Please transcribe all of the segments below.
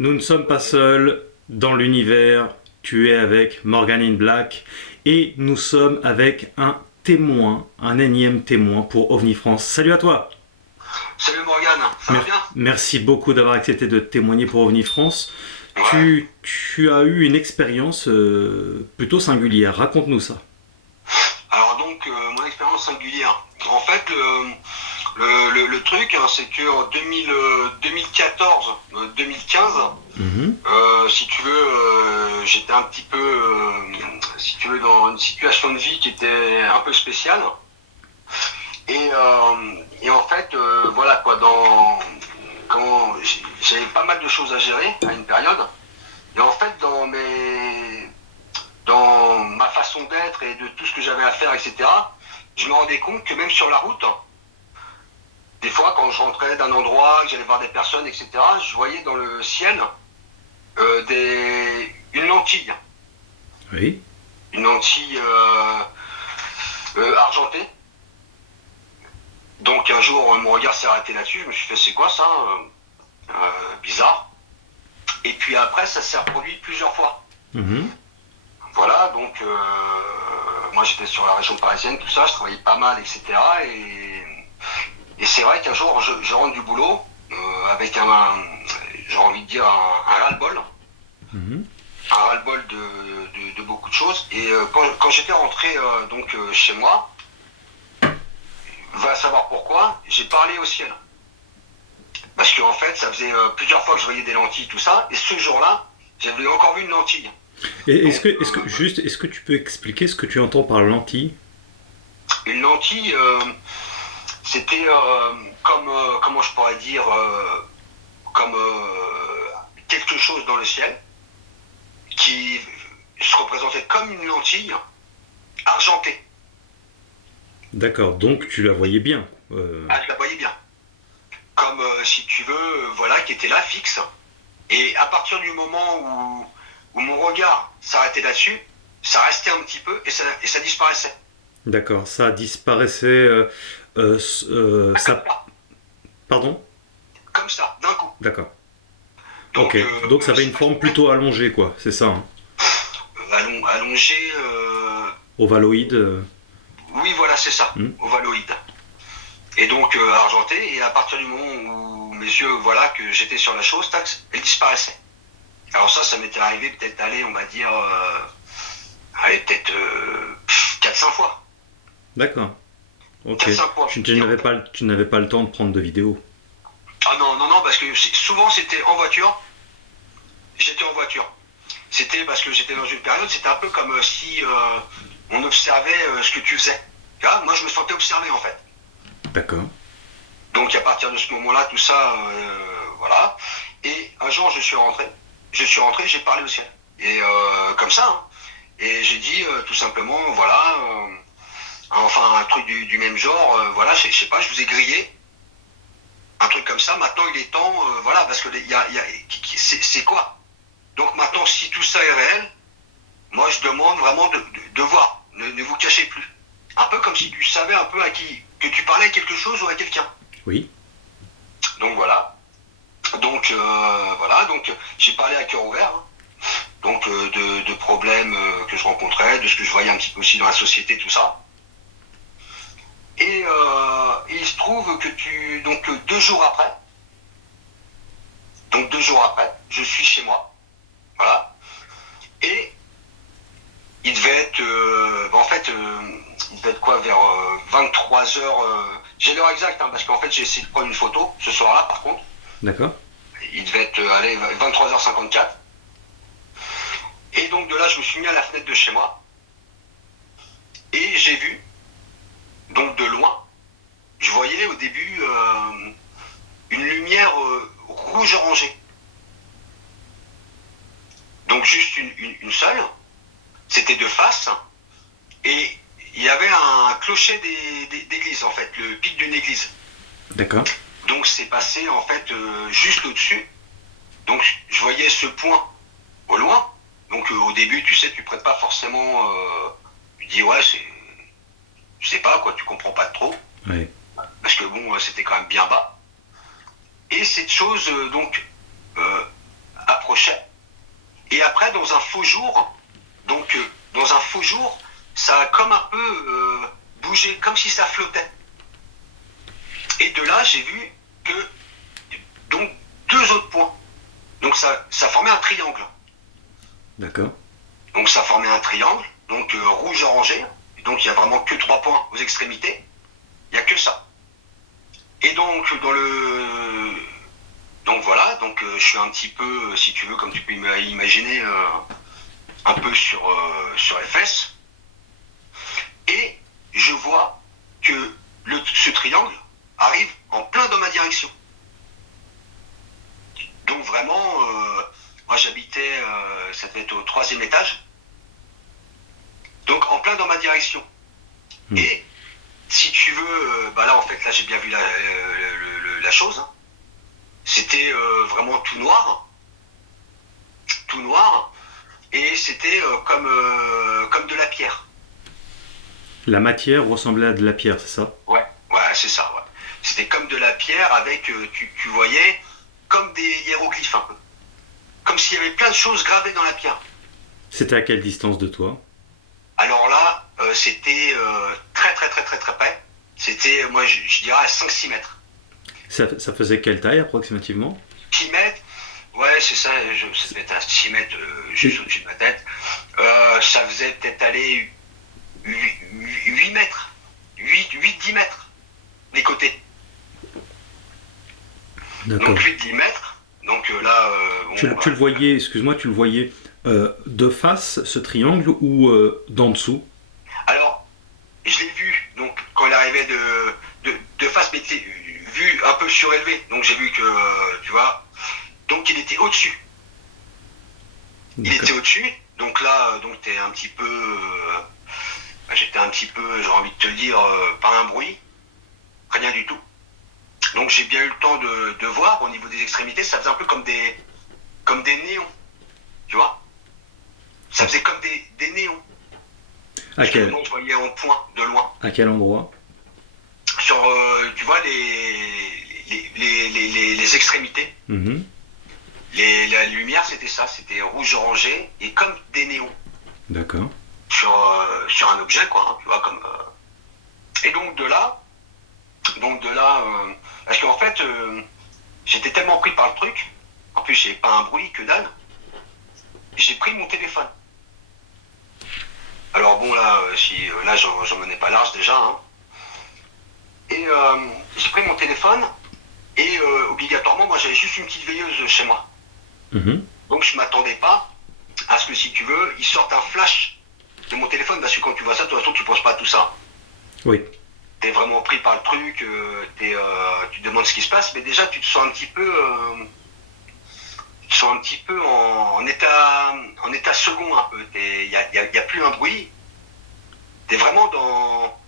Nous ne sommes pas seuls dans l'univers. Tu es avec Morgan in Black et nous sommes avec un témoin, un énième témoin pour OVNI France. Salut à toi. Salut Morgane, ça va bien? Merci beaucoup d'avoir accepté de témoigner pour OVNI France. Ouais. Tu as eu une expérience plutôt singulière. Raconte-nous ça. Alors donc, mon expérience singulière. En fait, le truc, hein, c'est que en 2014, 2015, Mhm. si tu veux, j'étais un petit peu, si tu veux, dans une situation de vie qui était un peu spéciale. Et en fait, voilà quoi, j'avais pas mal de choses à gérer à une période. Et en fait, dans ma façon d'être et de tout ce que j'avais à faire, etc., je me rendais compte que même sur la route, des fois, quand je rentrais d'un endroit, que j'allais voir des personnes, etc., je voyais dans le ciel une lentille, Oui. une lentille argentée. Donc un jour, mon regard s'est arrêté là-dessus, je me suis fait, c'est quoi ça? Bizarre. Et puis après, ça s'est reproduit plusieurs fois. Mhm. Voilà, donc moi j'étais sur la région parisienne, tout ça, je travaillais pas mal, etc. Et c'est vrai qu'un jour je rentre du boulot avec j'ai envie de dire, un ras-le-bol, Mhm. un ras-le-bol de beaucoup de choses. Et quand j'étais rentré chez moi, va savoir pourquoi, j'ai parlé au ciel. Parce qu'en fait, ça faisait plusieurs fois que je voyais des lentilles, tout ça, et ce jour-là, j'avais encore vu une lentille. Et Donc, est-ce que tu peux expliquer ce que tu entends par lentille? une lentille, c'était comme, comment je pourrais dire, comme quelque chose dans le ciel qui se représentait comme une lentille argentée. D'accord, donc tu la voyais bien. Ah, je la voyais bien. Comme, si tu veux, voilà, qui était là, fixe. Et à partir du moment où mon regard s'arrêtait là-dessus, ça restait un petit peu et ça disparaissait. D'accord, ça disparaissait. Comme Ça. ça, Pardon. comme ça, d'un coup. D'accord. Ok, Donc, donc ça avait c'est une pas trop forme plutôt allongée, quoi, c'est ça, hein. allongé. Ovaloïde. Oui, voilà, c'est ça, Hmm. ovaloïde. Et donc argenté, et à partir du moment où mes yeux, voilà, que j'étais sur la chose, tac, elle disparaissait. Alors ça m'était arrivé peut-être aller, on va dire, allez, peut-être 4-5 fois. D'accord, ok. 4-5 fois, je veux dire. Tu n'avais pas le temps de prendre de vidéo. Ah non, non, non, parce que souvent c'était en voiture, j'étais en voiture. C'était parce que j'étais dans une période, c'était un peu comme si on observait ce que tu faisais. Tu vois, moi je me sentais observé en fait. D'accord. Donc à partir de ce moment-là, tout ça, voilà. Et un jour, j'ai parlé au ciel. Et comme ça, hein. Et j'ai dit tout simplement, voilà, enfin un truc du même genre, voilà, je sais pas, je vous ai grillé, un truc comme ça. Maintenant, il est temps, voilà, parce que c'est quoi? Donc maintenant, si tout ça est réel, moi je demande vraiment de voir, ne vous cachez plus. Un peu comme si tu savais un peu à qui, que tu parlais à quelque chose ou à quelqu'un. Oui. Donc voilà. Donc voilà, donc j'ai parlé à cœur ouvert, hein. Donc de problèmes que je rencontrais, de ce que je voyais un petit peu aussi dans la société, tout ça. Et il se trouve que donc 2 jours après, je suis chez moi, voilà. Et il devait être, en fait, il devait être quoi, vers 23 heures. J'ai l'heure exacte, hein, parce qu'en fait j'ai essayé de prendre une photo ce soir-là, par contre. D'accord. Il devait être, allez, 23h54. Et donc de là, je me suis mis à la fenêtre de chez moi et j'ai vu, donc de loin, je voyais au début une lumière rouge orangée. Donc juste une seule, c'était de face et il y avait un clocher d'église en fait, le pic d'une église. D'accord. Donc c'est passé en fait juste au-dessus. Donc je voyais ce point au loin. Donc au début, tu sais, tu prêtes pas forcément. Tu dis ouais, je sais pas quoi, tu comprends pas trop, Oui. parce que bon, c'était quand même bien bas. Et cette chose, donc, après, dans un faux jour, donc dans un faux jour, ça a comme un peu bougé, comme si ça flottait. Et de là, j'ai vu que donc 2 autres points. Donc ça formait un triangle. D'accord. Donc ça formait un triangle, donc rouge-orangé. Donc il n'y a vraiment que 3 points aux extrémités. Il n'y a que ça. Et donc donc voilà, donc je suis un petit peu, si tu veux, comme tu peux imaginer, un peu sur les fesses. Et je vois que ce triangle arrive en plein dans ma direction. Donc vraiment, moi j'habitais, ça devait être au 3e étage, donc en plein dans ma direction. Et si tu veux, là en fait, là j'ai bien vu la chose, hein. C'était vraiment tout noir, et c'était comme de la pierre. La matière ressemblait à de la pierre, c'est ça? Ouais, c'est ça, ouais. C'était comme de la pierre avec, tu voyais, comme des hiéroglyphes un peu. Comme s'il y avait plein de choses gravées dans la pierre. C'était à quelle distance de toi? Alors là, c'était très près. C'était, moi je dirais, à 5-6 mètres. Ça faisait quelle taille approximativement? 6 mètres, ouais, c'est ça, ça devait être à 6 mètres juste au-dessus de ma tête. Ça faisait peut-être aller 8 mètres, 8-10 mètres, des côtés. D'accord. Donc 8-10 mètres, donc là... tu le voyais, excuse-moi, tu le voyais de face, ce triangle, ou d'en dessous? Alors, je l'ai vu, donc quand il arrivait de face, mais vu un peu surélevé, donc j'ai vu que, tu vois, donc il était au-dessus. Il était au-dessus, donc là, donc t'es un petit peu... j'étais un petit peu, j'ai envie de te dire, pas un bruit, rien du tout. Donc j'ai bien eu le temps de voir au niveau des extrémités, ça faisait un peu comme des néons, tu vois. Ça faisait comme des néons. À quel... Je voyais en point, de loin. À quel endroit? Sur, tu vois, les extrémités. Mm-hmm. La lumière, c'était ça, c'était rouge-orangé et comme des néons. D'accord. Sur un objet, quoi, hein, tu vois, comme... Et donc de là, parce qu'en fait, j'étais tellement pris par le truc, en plus j'ai pas un bruit que dalle, j'ai pris mon téléphone. Alors bon là, là j'en menais pas large déjà, hein. Et j'ai pris mon téléphone et obligatoirement moi j'avais juste une petite veilleuse chez moi. Mm-hmm. Donc je m'attendais pas à ce que, si tu veux, il sorte un flash de mon téléphone, parce que quand tu vois ça, de toute façon tu penses pas à tout ça. Oui. T'es vraiment pris par le truc, tu te demandes ce qui se passe, mais déjà tu te sens un petit peu, en état second un peu. Il y a plus un bruit. T'es vraiment dans,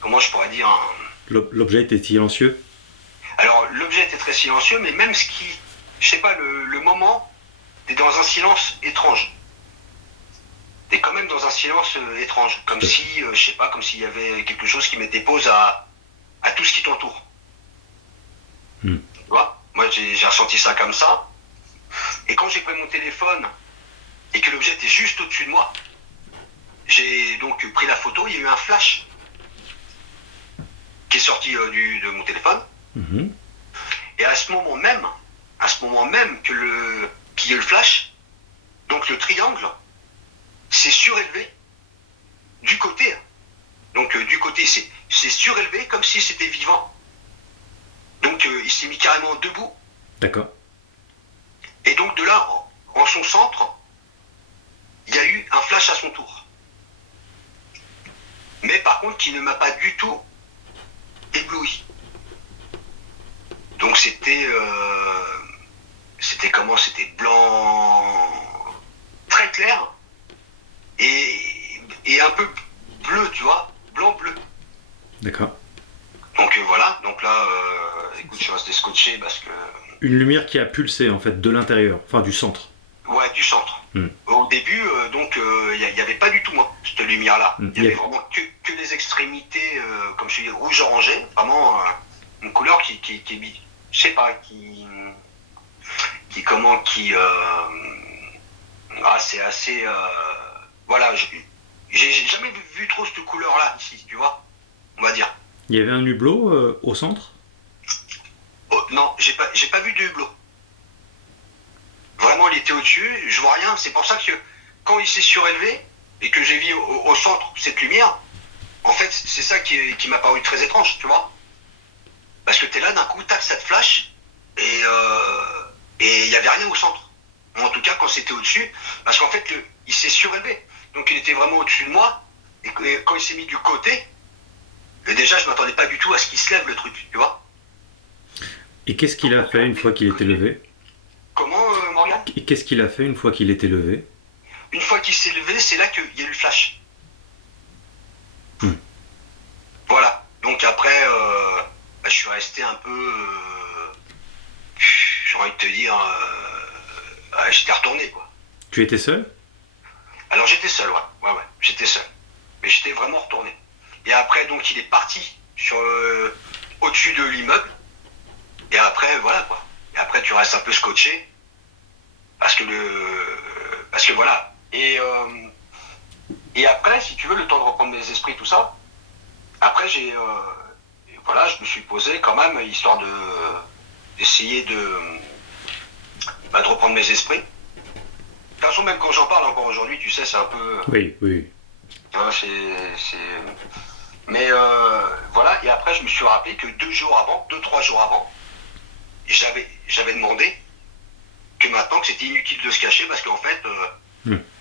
comment je pourrais dire, L'objet était silencieux? Alors l'objet était très silencieux, mais même je sais pas, le moment, t'es dans un silence étrange. T'es quand même dans un silence étrange, comme si, je sais pas, comme s'il y avait quelque chose qui mettait pause à tout ce qui t'entoure. Tu vois, moi j'ai ressenti ça comme ça. Et quand j'ai pris mon téléphone et que l'objet était juste au-dessus de moi, j'ai donc pris la photo. Il y a eu un flash qui est sorti de mon téléphone. Mm-hmm. Et à ce moment même qu'il y a eu le flash, donc le triangle s'est surélevé du côté. Donc du côté, c'est surélevé comme si c'était vivant. Donc il s'est mis carrément debout. D'accord. Et donc de là, en son centre, il y a eu un flash à son tour. Mais par contre, qui ne m'a pas du tout ébloui. Donc c'était comment? C'était blanc, très clair, et un peu bleu, tu vois, blanc-bleu. D'accord. Donc voilà, donc là, écoute, je suis resté scotché parce que... Une lumière qui a pulsé en fait de l'intérieur, enfin du centre. Ouais, du centre. Au début, donc, il n'y avait pas du tout, moi, cette lumière-là. Il y avait vraiment que les extrémités, comme je dis, rouge-orangé, vraiment une couleur qui je sais pas, qui Ah, c'est assez... voilà, j'ai jamais vu trop cette couleur-là ici, tu vois, on va dire. Il y avait un hublot au centre? Oh, non, j'ai pas vu de hublot. Vraiment, il était au-dessus, je vois rien. C'est pour ça que quand il s'est surélevé et que j'ai vu au centre cette lumière, en fait, c'est ça qui m'a paru très étrange, tu vois. Parce que t'es là, d'un coup, tac, ça te flash, et il n'y avait rien au centre. Ou en tout cas, quand c'était au-dessus, parce qu'en fait, il s'est surélevé. Donc, il était vraiment au-dessus de moi, et quand il s'est mis du côté, déjà, je m'attendais pas du tout à ce qu'il se lève, le truc, tu vois. Et qu'est-ce qu'il a fait une fois qu'il était levé? Comment, Morgane? Et qu'est-ce qu'il a fait une fois qu'il était levé? Une fois qu'il s'est levé, c'est là qu'il y a eu le flash. Hmm. Voilà. Donc après, je suis resté un peu, j'ai envie de te dire, j'étais retourné, quoi. Tu étais seul? Alors j'étais seul, ouais, j'étais seul. Mais j'étais vraiment retourné. Et après, donc, il est parti sur au-dessus de l'immeuble. Et après, voilà, quoi. Et après, tu restes un peu scotché. Parce que voilà. Et après, si tu veux, le temps de reprendre mes esprits, tout ça, après, voilà, je me suis posé quand même, histoire d'essayer de reprendre mes esprits. De toute façon, même quand j'en parle encore aujourd'hui, tu sais, c'est un peu... Oui, oui. Hein, mais voilà, et après, je me suis rappelé que 2, 3 jours avant, j'avais demandé que maintenant que c'était inutile de se cacher parce qu'en fait,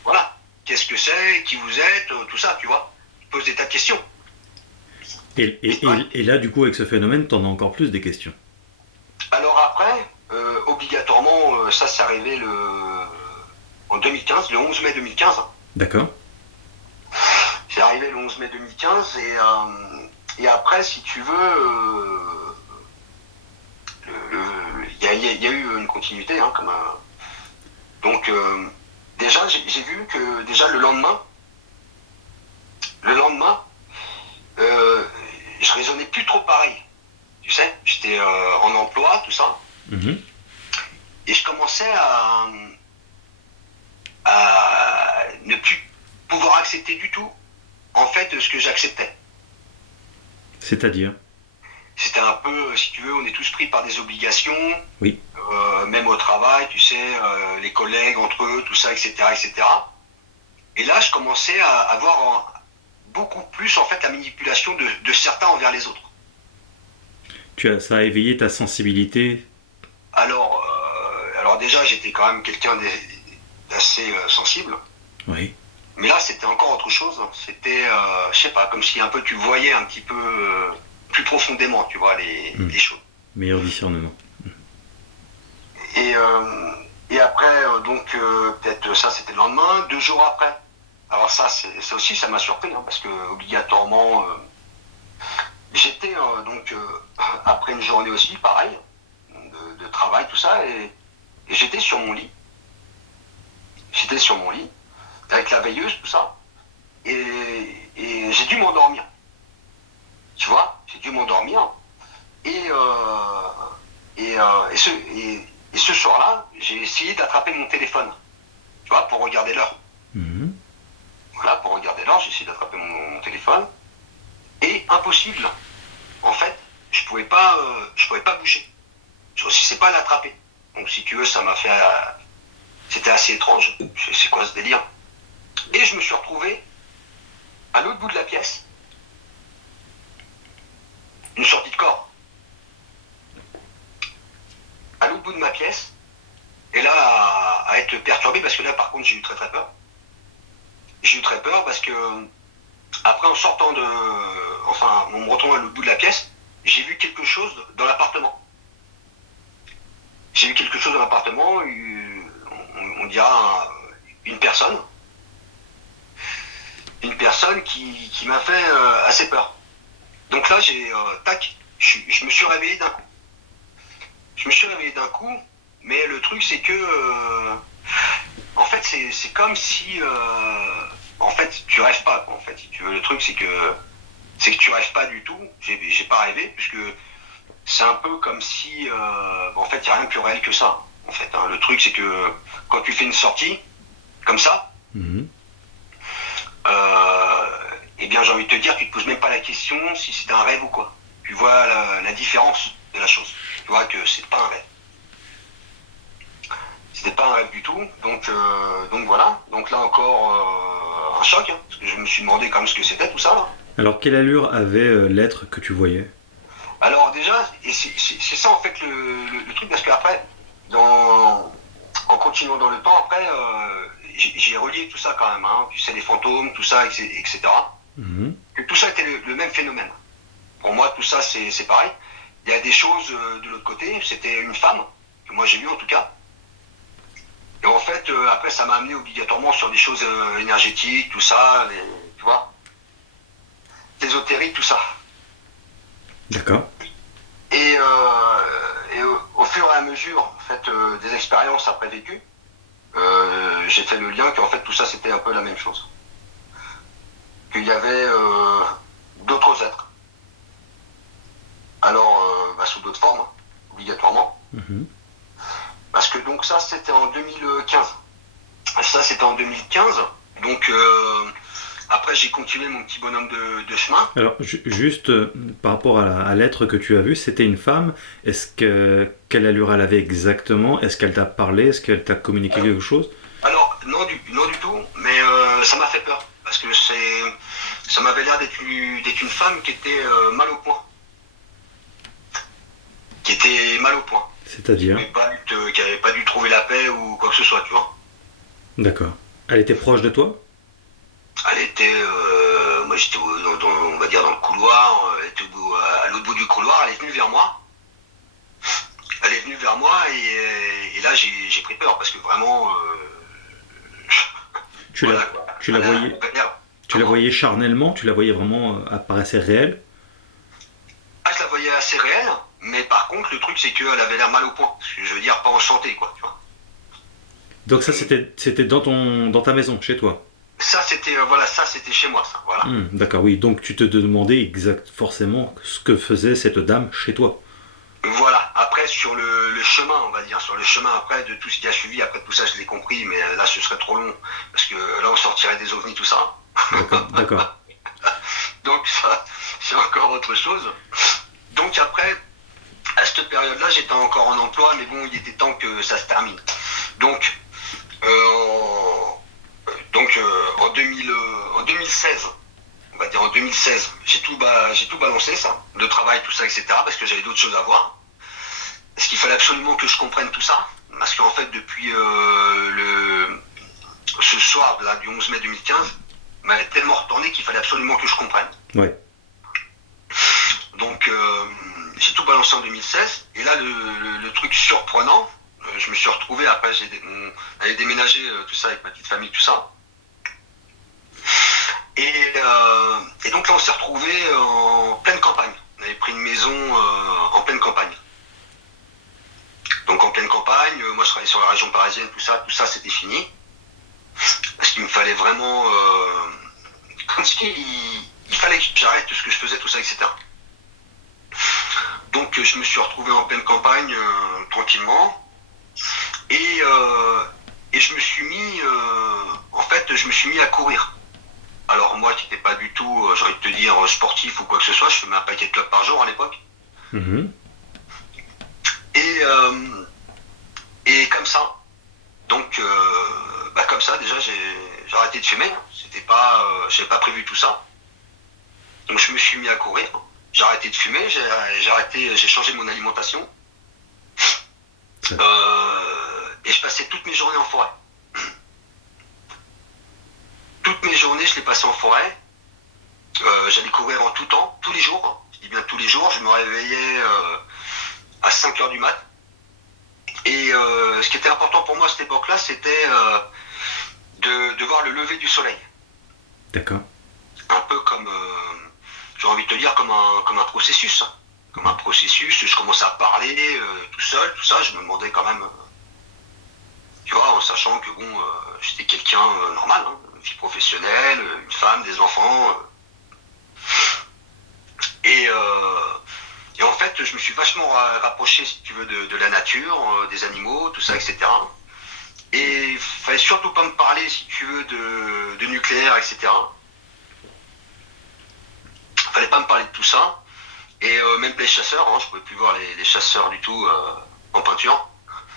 voilà, qu'est-ce que c'est, qui vous êtes, tout ça, tu vois. Tu poses des tas de questions. Et là, du coup, avec ce phénomène, t'en as encore plus des questions. Alors après, obligatoirement, ça c'est arrivé en 2015, le 11 mai 2015. Hein. D'accord. C'est arrivé le 11 mai 2015 et après, si tu veux, il y a eu une continuité, hein, comme un... Donc, déjà, j'ai vu que déjà le lendemain, je raisonnais plus trop pareil. Tu sais, j'étais en emploi, tout ça. Mm-hmm. Et je commençais à ne plus pouvoir accepter du tout, en fait, ce que j'acceptais. C'est-à-dire? C'était un peu, si tu veux, on est tous pris par des obligations. Oui. Même au travail, tu sais, les collègues entre eux, tout ça, etc., etc. Et là, je commençais à avoir beaucoup plus, en fait, la manipulation de certains envers les autres. Ça a éveillé ta sensibilité? Alors déjà, j'étais quand même quelqu'un d'assez sensible. Oui. Mais là, c'était encore autre chose. C'était, je sais pas, comme si un peu tu voyais un petit peu plus profondément, tu vois, les choses. Meilleur discernement. Et après, donc, peut-être ça, c'était le lendemain. 2 jours après. Alors ça aussi, ça m'a surpris, hein, parce que obligatoirement, j'étais donc après une journée aussi, pareil, de travail, tout ça, et j'étais sur mon lit. J'étais sur mon lit, avec la veilleuse, tout ça, et j'ai dû m'endormir. Tu vois, j'ai dû m'endormir. Et ce soir-là, j'ai essayé d'attraper mon téléphone, tu vois, pour regarder l'heure. Mm-hmm. Voilà, pour regarder l'heure, j'ai essayé d'attraper mon téléphone. Et impossible. En fait, je pouvais pas bouger. Je ne réussissais pas à l'attraper. Donc si tu veux, ça m'a fait... c'était assez étrange. C'est quoi ce délire? Et je me suis retrouvé à l'autre bout de la pièce. Une sortie de corps. À l'autre bout de ma pièce. Et là, à être perturbé, parce que là, par contre, j'ai eu très très peur. J'ai eu très peur parce que, après, en sortant en me retournant à l'autre bout de la pièce, j'ai vu quelque chose dans l'appartement. J'ai vu quelque chose dans l'appartement, on dira une personne. Une personne qui m'a fait assez peur. Donc là, je me suis réveillé d'un coup. Je me suis réveillé d'un coup, mais le truc c'est que, en fait, c'est comme si, en fait, tu rêves pas, quoi, en fait, si tu veux. Le truc c'est que tu rêves pas du tout. J'ai pas rêvé, puisque c'est un peu comme si, en fait, il n'y a rien de plus réel que ça. En fait, hein. Le truc c'est que quand tu fais une sortie, comme ça, Mhm. eh bien j'ai envie de te dire, tu te poses même pas la question si c'est un rêve ou quoi. Tu vois la différence de la chose. Tu vois que c'est pas un rêve. C'était pas un rêve du tout. Donc voilà. Donc là encore un choc, hein, parce que je me suis demandé quand même ce que c'était tout ça là. Alors, quelle allure avait l'être que tu voyais? Alors déjà, et c'est ça en fait le truc, parce qu'après, en continuant dans le temps, après, j'ai relié tout ça quand même, hein, tu sais, les fantômes, tout ça, etc. Mhm. Que tout ça était le même phénomène. Pour moi, tout ça, c'est pareil. Il y a des choses de l'autre côté, c'était une femme, que moi j'ai vue en tout cas. Et en fait, après, ça m'a amené obligatoirement sur des choses énergétiques, tout ça, tu vois, ésotérique, tout ça. D'accord. Et au fur et à mesure, en fait, des expériences après vécues, j'ai fait le lien qu'en fait tout ça c'était un peu la même chose. Qu'il y avait d'autres êtres. Alors, sous d'autres formes, hein, obligatoirement. Mhm. Parce que donc ça c'était en 2015. Ça c'était en 2015. Donc après j'ai continué mon petit bonhomme de chemin. Alors, juste par rapport à l'être que tu as vu, c'était une femme. Quelle allure elle avait exactement? Est-ce qu'elle t'a parlé? Est-ce qu'elle t'a communiqué quelque chose? Alors non du tout, mais ça m'a fait peur. Parce que ça m'avait l'air d'être une femme qui était mal au point. Qui était mal au point. C'est-à-dire? Qui avait pas dû trouver la paix ou quoi que ce soit, tu vois. D'accord. Elle était proche de toi? Elle était, moi j'étais on va dire dans le couloir, elle était à l'autre bout du couloir, elle est venue vers moi. Elle est venue vers moi et là j'ai pris peur parce que vraiment, Tu voilà la, quoi. tu la voyais, tu la voyais charnellement? Tu la voyais vraiment apparaître réelle? Ah, je la voyais assez réelle, mais par contre le truc c'est qu'elle avait l'air mal au point. Je veux dire pas enchantée quoi, tu vois. Donc ça, c'était dans ta maison, chez toi? Ça c'était voilà, ça c'était chez moi ça, voilà. D'accord, oui. Donc tu te demandais forcément ce que faisait cette dame chez toi. Voilà, après sur le chemin, on va dire, sur le chemin après de tout ce qui a suivi, après tout ça je l'ai compris, mais là ce serait trop long, parce que là on sortirait des ovnis, tout ça. D'accord, d'accord. Donc ça, c'est encore autre chose. Donc après, à cette période-là, j'étais encore en emploi, mais bon, il était temps que ça se termine. Donc, en 2016, on va dire en 2016, j'ai tout balancé ça, le travail, tout ça, etc., parce que j'avais d'autres choses à voir. Parce qu'il fallait absolument que je comprenne tout ça, parce qu'en fait, depuis ce soir là, du 11 mai 2015, m'avait tellement retourné qu'il fallait absolument que je comprenne. Ouais. Donc j'ai tout balancé en 2016, et là le truc surprenant, je me suis retrouvé, après on avait déménagé tout ça avec ma petite famille, tout ça. Et donc là on s'est retrouvé en pleine campagne. On avait pris une maison en pleine campagne. Donc en pleine campagne, moi je travaillais sur la région parisienne, tout ça c'était fini. Parce qu'il me fallait vraiment... comme si il fallait que j'arrête ce que je faisais, tout ça, etc. Donc je me suis retrouvé en pleine campagne tranquillement. Et je me suis mis... je me suis mis à courir. Alors moi qui n'étais pas du tout, j'ai envie de te dire, sportif ou quoi que ce soit, je faisais un paquet de clubs par jour à l'époque. Mhm. Et comme ça. Donc comme ça déjà j'ai arrêté de fumer. Hein. J'avais pas prévu tout ça. Donc je me suis mis à courir. J'ai arrêté de fumer, j'ai changé mon alimentation. Et je passais toutes mes journées en forêt. Toutes mes journées, je les passais en forêt. J'allais courir en tout temps, tous les jours. Je dis bien tous les jours. Je me réveillais à 5h du mat. Et ce qui était important pour moi à cette époque-là, c'était de voir le lever du soleil. D'accord. Un peu comme, j'ai envie de te dire, comme un processus. Comme un processus, je commençais à parler tout seul, tout ça, je me demandais quand même, tu vois, en sachant que bon, j'étais quelqu'un normal, hein, une vie professionnelle, une femme, des enfants. Et en fait, je me suis vachement rapproché, si tu veux, de la nature, des animaux, tout ça, etc. Et il fallait surtout pas me parler, si tu veux, de nucléaire, etc. Fallait pas me parler de tout ça. Et même les chasseurs, je pouvais plus voir les chasseurs du tout en peinture.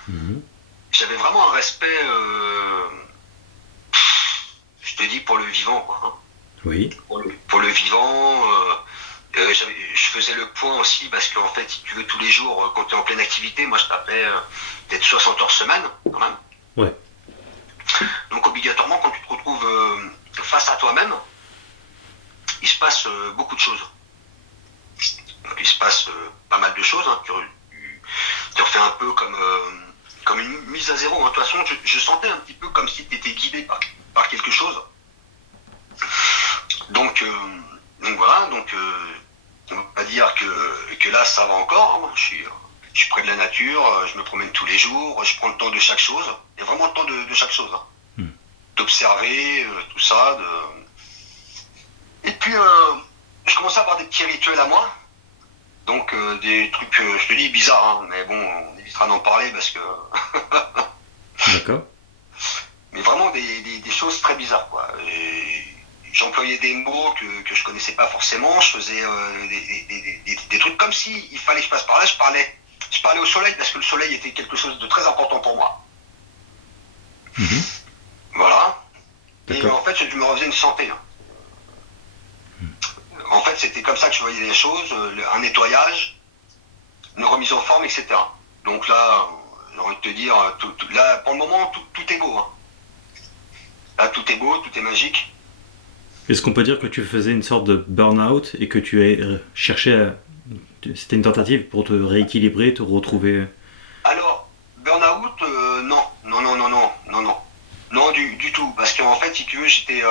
Mhm. J'avais vraiment un respect, je te dis, pour le vivant, quoi. Oui. Pour le vivant. Je faisais le point aussi parce qu'en fait, si tu veux, tous les jours, quand tu es en pleine activité, moi je tapais peut-être 60 heures semaine, quand même. Ouais. Donc obligatoirement, quand tu te retrouves face à toi-même, il se passe beaucoup de choses. Donc il se passe pas mal de choses. Tu refais un peu comme une mise à zéro. De toute façon, je sentais un petit peu comme si tu étais guidé par quelque chose. Donc voilà, on va dire que là ça va encore. Je suis près de la nature, je me promène tous les jours, je prends le temps de chaque chose. Il y a vraiment le temps de chaque chose. D'observer, tout ça. Et puis je commençais à avoir des petits rituels à moi. Donc des trucs, je te dis, bizarres, mais bon, on évitera d'en parler parce que... D'accord. Mais vraiment des choses très bizarres, quoi. J'employais des mots que je connaissais pas forcément, je faisais des trucs comme si il fallait que je passe par là, je parlais au soleil parce que le soleil était quelque chose de très important pour moi. Mhm. Voilà. Et D'accord. en fait, je me refaisais une santé. En fait, c'était comme ça que je voyais les choses, un nettoyage, une remise en forme, etc. Donc là, j'ai envie de te dire, là, pour le moment, tout est beau. Là, tout est beau, tout est magique. Est-ce qu'on peut dire que tu faisais une sorte de burn-out et que tu as cherché à... C'était une tentative pour te rééquilibrer, te retrouver... Alors, burn-out, non. Non, du tout. Parce qu'en fait, si tu veux, j'étais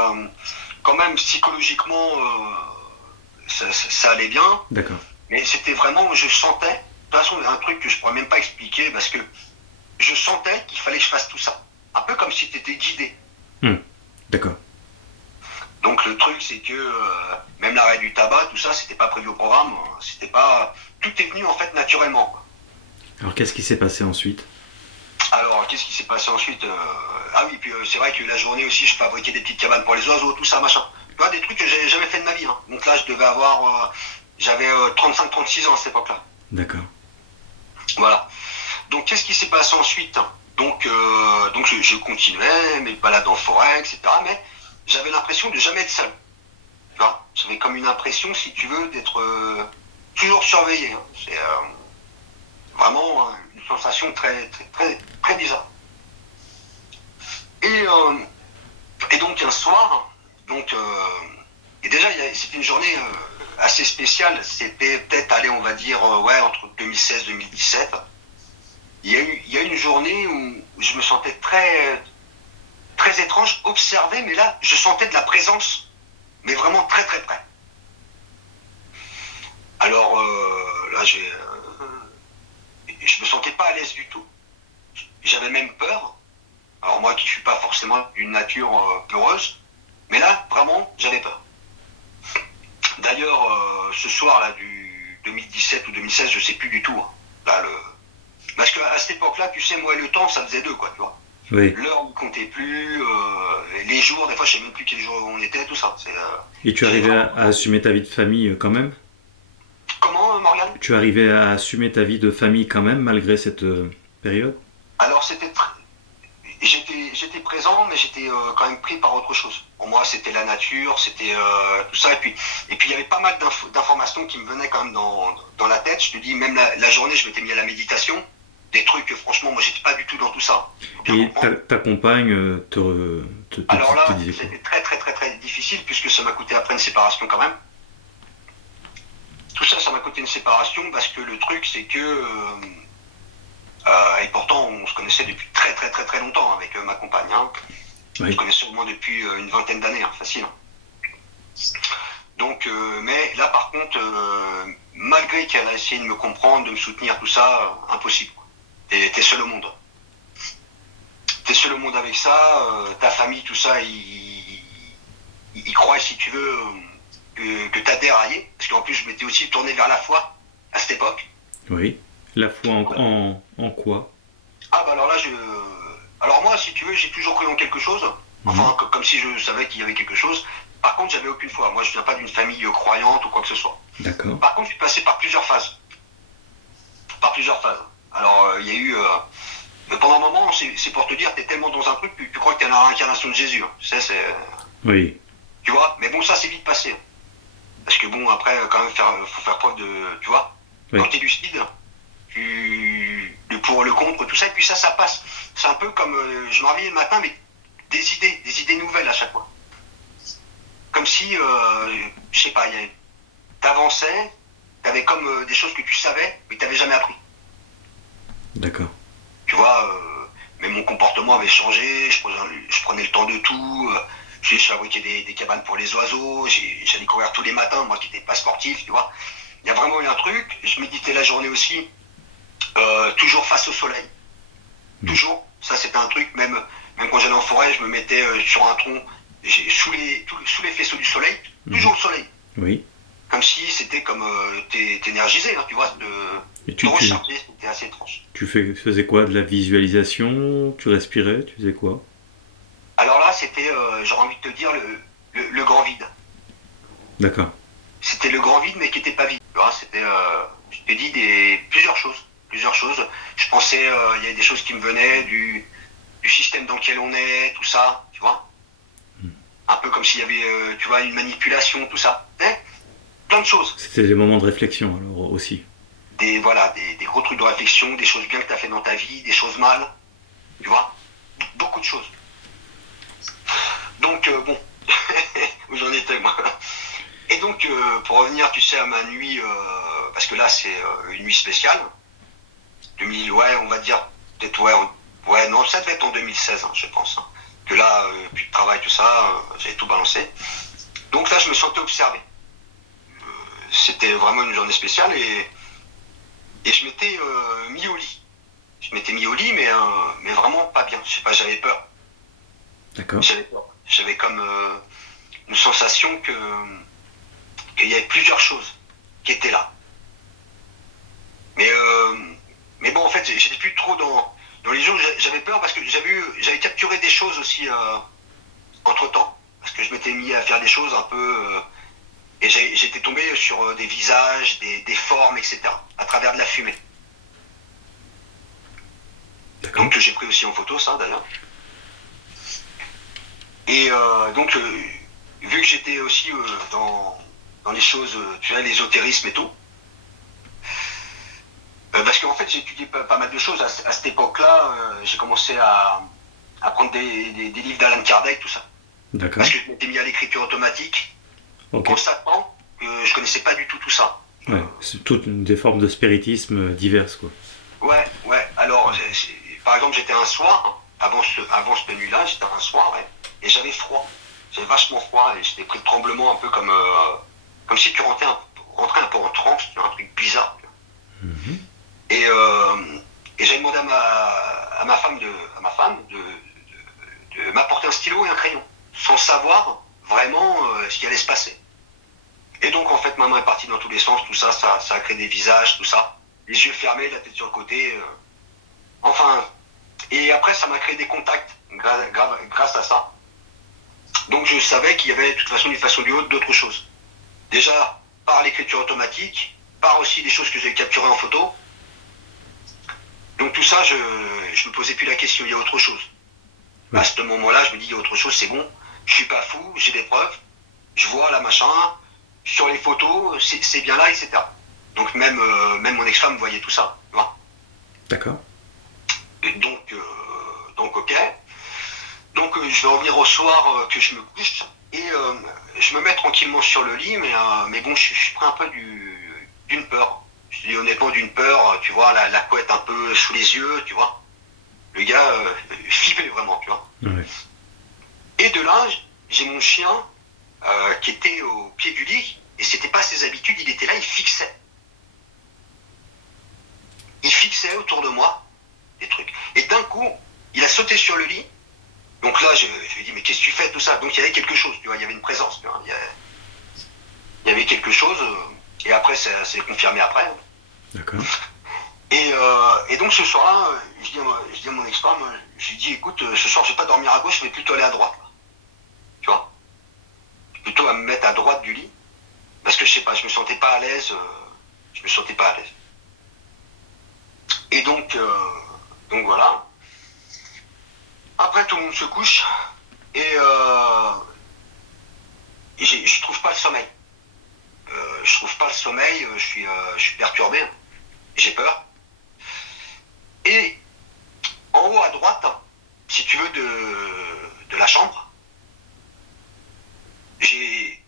quand même psychologiquement, ça allait bien. D'accord. Mais c'était vraiment, je sentais, de toute façon, un truc que je pourrais même pas expliquer, parce que je sentais qu'il fallait que je fasse tout ça. Un peu comme si tu étais guidé. D'accord. Donc le truc, c'est que même l'arrêt du tabac, tout ça, c'était pas prévu au programme. C'était pas... Tout est venu en fait naturellement, quoi. Alors qu'est-ce qui s'est passé ensuite? Alors, qu'est-ce qui s'est passé ensuite? Ah oui, puis c'est vrai que la journée aussi, je fabriquais des petites cabanes pour les oiseaux, tout ça, machin. Tu vois, des trucs que j'avais jamais fait de ma vie. Donc là, je devais avoir... j'avais 35-36 ans à cette époque-là. D'accord. Voilà. Donc, qu'est-ce qui s'est passé ensuite? Donc je continuais mes balades en forêt, etc. Mais j'avais l'impression de jamais être seul. Tu vois, j'avais comme une impression, si tu veux, d'être toujours surveillé. C'est vraiment une sensation très, très, très, très bizarre. Et donc un soir, et déjà c'était une journée assez spéciale. C'était peut-être, allez, on va dire, entre 2016 et 2017. Il y a une journée où je me sentais très, très étrange, observé, mais là, je sentais de la présence, mais vraiment très très près. Alors là, je me sentais pas à l'aise du tout. J'avais même peur. Alors moi, qui suis pas forcément d'une nature peureuse, mais là, vraiment, j'avais peur. D'ailleurs, ce soir-là du 2017 ou 2016, je sais plus du tout. Là, parce qu'à cette époque-là, tu sais, moi et le temps, ça faisait deux, quoi, tu vois. Oui. L'heure ne comptait plus, les jours, des fois, je sais même plus quel jour on était, tout ça. Et tu arrivais à assumer ta vie de famille quand même? Comment, Morgane? Tu arrivais à assumer ta vie de famille quand même malgré cette période? Alors, j'étais présent, mais j'étais quand même pris par autre chose. Pour moi, c'était la nature, c'était tout ça. Et puis, il y avait pas mal d'informations qui me venaient quand même dans la tête. Je te dis, même la journée, je m'étais mis à la méditation. Des trucs que, franchement, moi, j'étais pas du tout dans tout ça. Et ta compagne Alors là, te disait quoi? c'était très, très, très, très difficile, puisque ça m'a coûté après une séparation quand même. Tout ça, ça m'a coûté une séparation, parce que le truc, c'est que... et pourtant, on se connaissait depuis très très très très longtemps avec ma compagne. Oui. On se connaissait au moins depuis une vingtaine d'années, facile. Donc, mais là par contre, malgré qu'elle a essayé de me comprendre, de me soutenir, tout ça, impossible. T'es seul au monde. T'es seul au monde avec ça, ta famille, tout ça, ils croient, si tu veux, que t'as déraillé. Parce qu'en plus, je m'étais aussi tourné vers la foi à cette époque. Oui. La foi en quoi? Ah bah Alors moi, si tu veux, j'ai toujours cru en quelque chose. Enfin, comme si je savais qu'il y avait quelque chose. Par contre, j'avais aucune foi. Moi, je viens pas d'une famille croyante ou quoi que ce soit. D'accord. Par contre, je suis passé par plusieurs phases. Par plusieurs phases. Alors, il y a eu... pendant un moment, c'est pour te dire, tu es tellement dans un truc, tu crois que tu es la réincarnation de Jésus. Hein. Tu sais, c'est... Oui. Tu vois. Mais bon, ça, c'est vite passé. Parce que bon, après, quand même, faut faire preuve de... Tu vois. Oui. Quand tu es lucide, le pour, le contre, tout ça, et puis ça passe. C'est un peu comme... je me réveillais le matin, mais des idées nouvelles à chaque fois. Comme si, je sais pas, t'avançais, t'avais comme des choses que tu savais, mais que t'avais jamais appris. D'accord. Tu vois, mais mon comportement avait changé, je prenais le temps de tout, je fabriquais des cabanes pour les oiseaux, j'allais courir tous les matins, moi qui n'étais pas sportif, tu vois. Il y a vraiment eu un truc, je méditais la journée aussi, toujours face au soleil. Toujours, ça c'était un truc, même quand j'allais en forêt, je me mettais sur un tronc, sous les faisceaux du soleil, toujours le soleil. Oui. Comme si c'était comme t'énergisé, hein, tu vois, de recharger, c'était assez étrange. Tu faisais quoi? De la visualisation? Tu respirais? Tu faisais quoi? Alors là, c'était, j'aurais envie de te dire, le grand vide. D'accord. C'était le grand vide, mais qui n'était pas vide. Tu vois, c'était, je te dis, plusieurs choses. Je pensais, il y avait des choses qui me venaient du système dans lequel on est, tout ça, tu vois. Un peu comme s'il y avait, tu vois, une manipulation, tout ça. Plein de choses. C'était des moments de réflexion alors aussi. Des gros trucs de réflexion, des choses bien que tu as fait dans ta vie, des choses mal, tu vois. Beaucoup de choses. Donc, bon, où j'en étais, moi. Et donc, pour revenir, tu sais, à ma nuit, parce que là, c'est une nuit spéciale. 2000, ouais, on va dire, peut-être, ouais, non, ça devait être en 2016, hein, je pense. Hein. Que là, plus de travail, tout ça, j'avais tout balancé. Donc là, je me sentais observé. C'était vraiment une journée spéciale et je m'étais mis au lit. Je m'étais mis au lit, mais vraiment pas bien. Je sais pas, j'avais peur. D'accord. J'avais comme une sensation qu'il y avait plusieurs choses qui étaient là. Mais bon, en fait, j'étais plus trop dans les jours. J'avais peur parce que j'avais capturé des choses aussi entre-temps. Parce que je m'étais mis à faire des choses un peu... et j'étais tombé sur des visages, des formes, etc. à travers de la fumée. D'accord. Donc j'ai pris aussi en photo ça d'ailleurs. Et donc vu que j'étais aussi dans les choses, tu vois, l'ésotérisme et tout, parce qu'en fait j'ai étudié pas mal de choses à cette époque-là, j'ai commencé à prendre des livres d'Alan Kardec, tout ça. D'accord. Parce que je m'étais mis à l'écriture automatique. Ok. Constatant que je connaissais pas du tout ça. Ouais, c'est toutes des formes de spiritisme diverses, quoi. Ouais. Alors, par exemple, j'étais un soir, avant cette nuit-là, j'étais un soir, ouais, et j'avais froid. J'avais vachement froid, et j'étais pris de tremblement un peu comme si tu rentrais un peu en transe, tu vois, un truc bizarre. Mhm. Et j'avais demandé à ma femme de m'apporter un stylo et un crayon, sans savoir vraiment ce qui allait se passer. Et donc en fait ma main est partie dans tous les sens, tout ça, ça a créé des visages, tout ça, les yeux fermés, la tête sur le côté, enfin, et après ça m'a créé des contacts grâce à ça. Donc je savais qu'il y avait de toute façon d'une façon ou d'une autre d'autres choses. Déjà par l'écriture automatique, par aussi des choses que j'ai capturées en photo. Donc tout ça, je me posais plus la question, il y a autre chose. Oui. À ce moment-là, je me dis il y a autre chose, c'est bon, je suis pas fou, j'ai des preuves, je vois la machin, sur les photos, c'est bien là, etc. Donc même mon ex-femme voyait tout ça, tu vois. D'accord. Et donc ok. Donc je vais revenir au soir que je me couche et je me mets tranquillement sur le lit, mais bon, je suis pris un peu d'une peur. Je te dis honnêtement d'une peur, tu vois, la couette un peu sous les yeux, tu vois. Le gars flippait vraiment, tu vois. Ouais. Et de là, j'ai mon chien qui était au pied du lit, et c'était pas ses habitudes, il était là, il fixait. Il fixait autour de moi des trucs. Et d'un coup, il a sauté sur le lit. Donc là, je lui ai dit, mais qu'est-ce que tu fais, tout ça? Donc il y avait quelque chose, tu vois, il y avait une présence, tu vois. Il y avait quelque chose, et après, ça s'est confirmé après. D'accord. Et donc ce soir-là, je dis à mon ex-femme, je lui dis, écoute, ce soir je vais pas dormir à gauche, je vais plutôt aller à droite. Là. Tu vois, plutôt à me mettre à droite du lit. Parce que je sais pas, je me sentais pas à l'aise. Je me sentais pas à l'aise. Et donc voilà. Après tout le monde se couche et je trouve pas le sommeil. Je trouve pas le sommeil, je suis perturbé, j'ai peur. Et en haut à droite, si tu veux, de la chambre, j'ai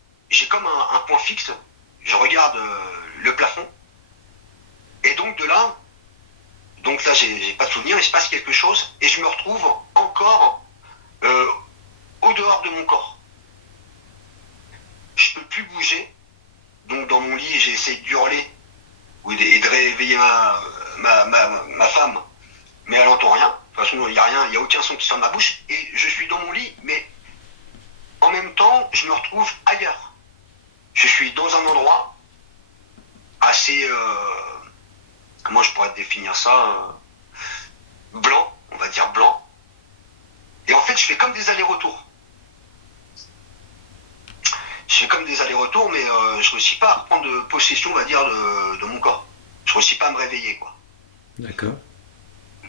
comme un point fixe. Je regarde le plafond. Et donc là, j'ai pas de souvenir, il se passe quelque chose, et je me retrouve encore au dehors de mon corps. Je peux plus bouger. Donc dans mon lit, j'ai essayé d'hurler et de réveiller ma femme, mais elle n'entend rien. De toute façon, il n'y a rien, il n'y a aucun son qui sort de ma bouche, et je suis dans mon lit, mais en même temps, je me retrouve ailleurs. Je suis dans un endroit assez, comment je pourrais définir ça, blanc, on va dire blanc. Et en fait, je fais comme des allers-retours. Je fais comme des allers-retours, mais je ne réussis pas à reprendre possession, on va dire, de mon corps. Je ne réussis pas à me réveiller, quoi. D'accord.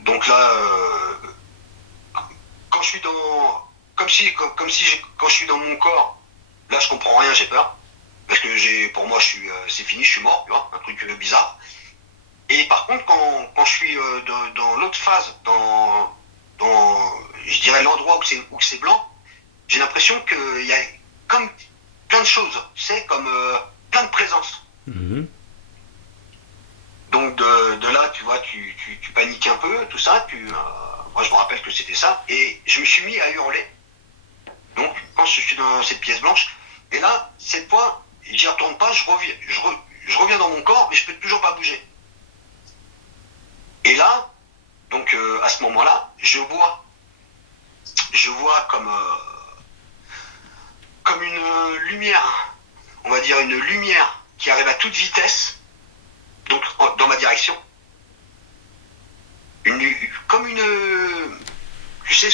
Donc là, quand je suis quand je suis dans mon corps, là, je comprends rien, j'ai peur. Parce que pour moi, c'est fini, je suis mort, tu vois, un truc bizarre. Et par contre, quand je suis dans l'autre phase, je dirais l'endroit où c'est blanc, j'ai l'impression qu'il y a comme plein de choses, c'est comme plein de présence. Mhm. Donc de là, tu vois, tu paniques un peu, tout ça. Moi, je me rappelle que c'était ça, et je me suis mis à hurler. Donc, quand je suis dans cette pièce blanche, et là, cette fois, j'y retourne pas, je reviens dans mon corps, mais je peux toujours pas bouger. Et là, donc à ce moment-là, je vois comme une lumière, on va dire une lumière qui arrive à toute vitesse, donc dans ma direction. Comme tu sais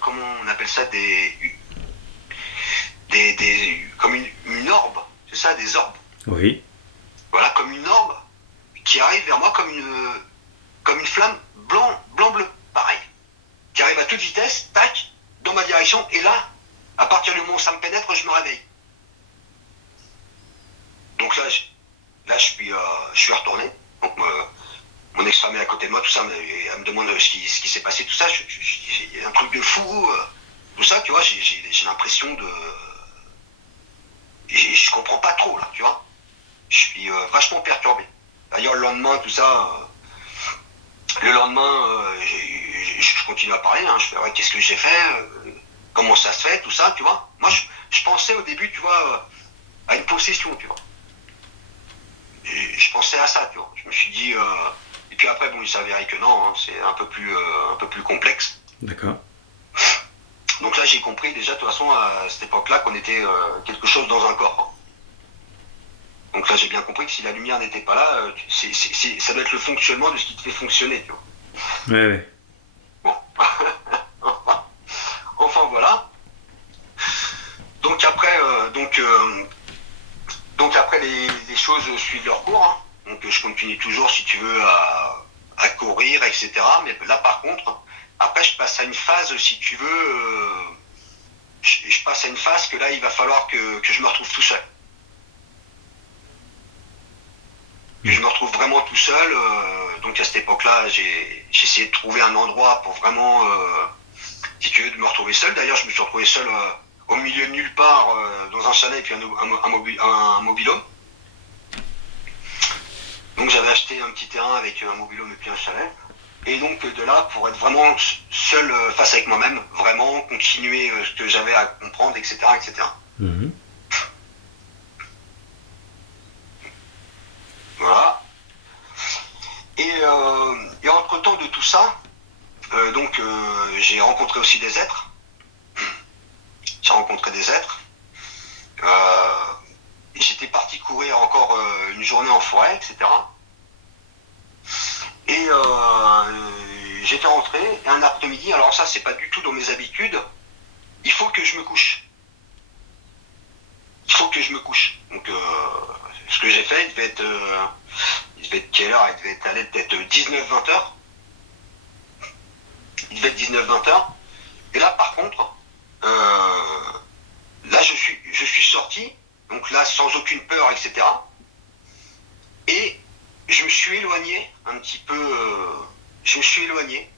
comment on appelle ça, comme une orbe, c'est ça, des orbes. Oui. Voilà, comme une orbe qui arrive vers moi comme une flamme blanc-bleu, pareil, qui arrive à toute vitesse, tac, dans ma direction, et là, à partir du moment où ça me pénètre, je me réveille. Donc là, je suis retourné. Donc mon ex-femme est à côté de moi, tout ça, elle me demande ce qui s'est passé, tout ça. Il y a un truc de fou, tout ça, tu vois. J'ai l'impression de, je comprends pas trop là, tu vois. Je suis vachement perturbé. D'ailleurs, le lendemain, tout ça. Le lendemain, je continue à parler, hein, je fais ouais, qu'est-ce que j'ai fait, comment ça se fait, tout ça, tu vois. Moi, je pensais au début, tu vois, à une possession, tu vois. Je pensais à ça, tu vois. Je me suis dit, et puis après, bon, il s'avérait que non, hein, c'est un peu plus complexe. D'accord. Donc là, j'ai compris déjà, de toute façon, à cette époque-là, qu'on était quelque chose dans un corps. Hein. Donc là, j'ai bien compris que si la lumière n'était pas là, ça doit être le fonctionnement de ce qui te fait fonctionner, tu vois. Ouais, ouais. Bon. Enfin, voilà. Donc après, donc après les choses suivent leur cours. Hein. Donc je continue toujours, si tu veux, à courir, etc. Mais là, par contre, après, je passe à une phase, si tu veux, je passe à une phase que là, il va falloir que je me retrouve tout seul. Que je me retrouve vraiment tout seul. Donc à cette époque-là, j'ai essayé de trouver un endroit pour vraiment, si tu veux, de me retrouver seul. D'ailleurs, je me suis retrouvé seul au milieu de nulle part, dans un chalet et puis un mobil-home. Donc j'avais acheté un petit terrain avec un mobil-home et puis un chalet. Et donc de là, pour être vraiment seul face avec moi-même, vraiment continuer ce que j'avais à comprendre, etc. etc. Mhm. Voilà. Et entre-temps de tout ça, j'ai rencontré aussi des êtres. J'ai rencontré des êtres. J'étais parti courir encore une journée en forêt, etc. Et j'étais rentré, et un après-midi, alors ça c'est pas du tout dans mes habitudes, il faut que je me couche. Il faut que je me couche. Donc ce que j'ai fait, il devait être quelle heure? Il devait être allé peut-être 19-20 heures. Il devait être 19-20 heures. Et là par contre, là je suis sorti, donc là sans aucune peur, etc. Et je me suis éloigné un petit peu, je me suis éloigné,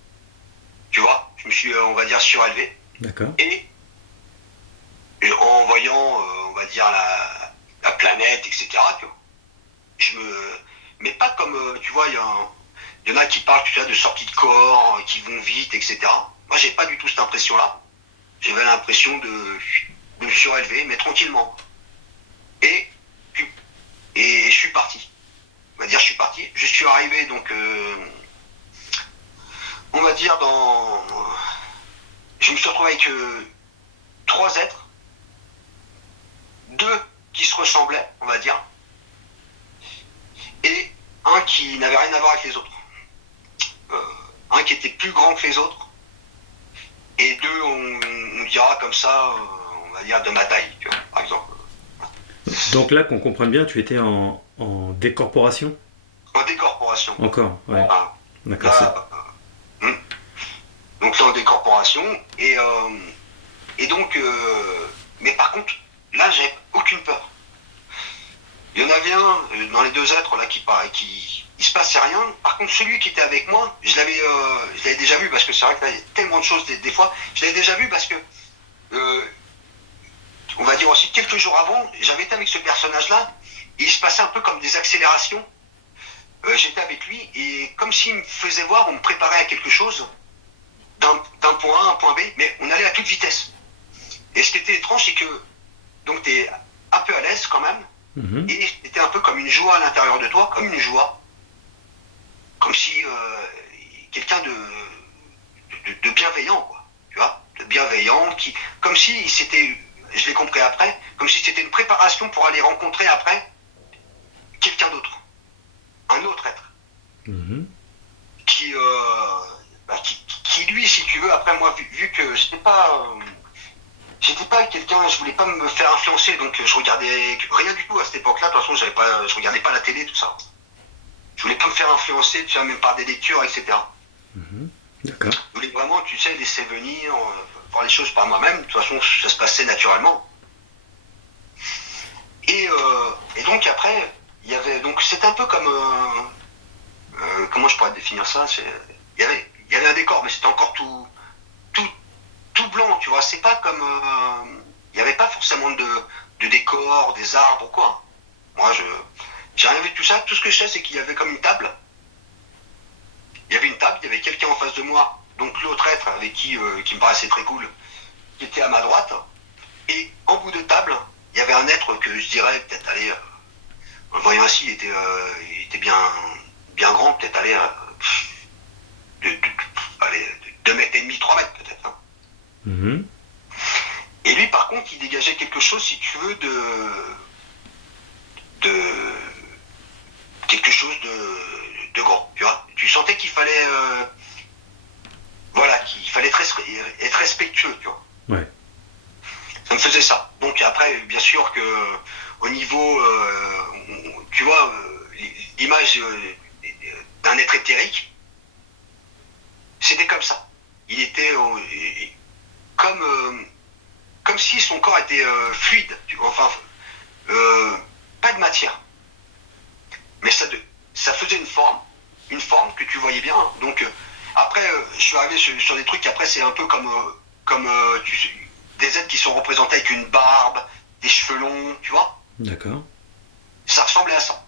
tu vois, je me suis, on va dire, surélevé. D'accord. Et en voyant, on va dire, la planète, etc., tu vois, mais pas comme, tu vois, il y en a qui parlent, tu vois, de sortie de corps, qui vont vite, etc. Moi, j'ai pas du tout cette impression-là. J'avais l'impression de me surélever, mais tranquillement. Et, et je suis parti. On va dire, je suis parti. Je suis arrivé, donc, on va dire, je me suis retrouvé avec 3 êtres, 2 qui se ressemblaient, on va dire, et un qui n'avait rien à voir avec les autres. Un qui était plus grand que les autres, et 2, on dira comme ça, on va dire de ma taille, tu vois, par exemple. Donc là, qu'on comprenne bien, tu étais en décorporation? En décorporation. Encore, ouais. Voilà. D'accord. Là, donc là en décorporation, et donc, mais par contre, là j'ai aucune peur. Il y en avait un dans les 2 êtres là qui il se passait rien. Par contre, celui qui était avec moi, je l'avais déjà vu, parce que c'est vrai que là, il y a tellement de choses des fois. Je l'avais déjà vu parce que, on va dire aussi quelques jours avant, j'avais été avec ce personnage-là, et il se passait un peu comme des accélérations. J'étais avec lui, et comme s'il me faisait voir, on me préparait à quelque chose, d'un point A à un point B, mais on allait à toute vitesse. Et ce qui était étrange, c'est que donc tu es un peu à l'aise quand même, et c'était un peu comme une joie à l'intérieur de toi, comme une joie, comme si quelqu'un de bienveillant, quoi, tu vois, de bienveillant, comme si c'était, je l'ai compris après, comme si c'était une préparation pour aller rencontrer après quelqu'un d'autre, un autre être, qui lui, si tu veux, après moi, vu que j'étais pas quelqu'un, je voulais pas me faire influencer, donc je regardais rien du tout à cette époque-là. De toute façon, je regardais pas la télé, tout ça. Je voulais pas me faire influencer, tu vois, même par des lectures, etc. D'accord. Je voulais vraiment, tu sais, laisser venir, voir les choses par moi-même. De toute façon, ça se passait naturellement. Et donc après, il y avait, donc c'était un peu comme, comment je pourrais définir ça, il y avait un décor, mais c'était encore tout blanc, tu vois. C'est pas comme, il n'y avait pas forcément de décor, des arbres ou quoi. Moi, j'ai rien vu de tout ça. Tout ce que je sais, c'est qu'il y avait comme une table. Il y avait une table, il y avait quelqu'un en face de moi, donc l'autre être avec qui me paraissait très cool, qui était à ma droite. Et en bout de table, il y avait un être que je dirais peut-être aller, en le voyant ainsi, il était bien grand, peut-être aller, allez, 2 mètres et demi, 3 mètres peut-être. Hein. Et lui, par contre, il dégageait quelque chose, si tu veux, quelque chose de grand, tu vois. Tu sentais qu'il fallait, voilà, qu'il fallait être respectueux, tu vois. Ouais. Ça me faisait ça. Donc après, bien sûr que au niveau, tu vois, l'image d'un être éthérique, c'était comme ça. Il était comme si son corps était fluide, tu vois, enfin, pas de matière. Mais ça faisait une forme que tu voyais bien. Donc après, je suis arrivé sur des trucs, après c'est un peu comme des êtres qui sont représentés avec une barbe, des cheveux longs, tu vois. D'accord. Ça ressemblait à ça.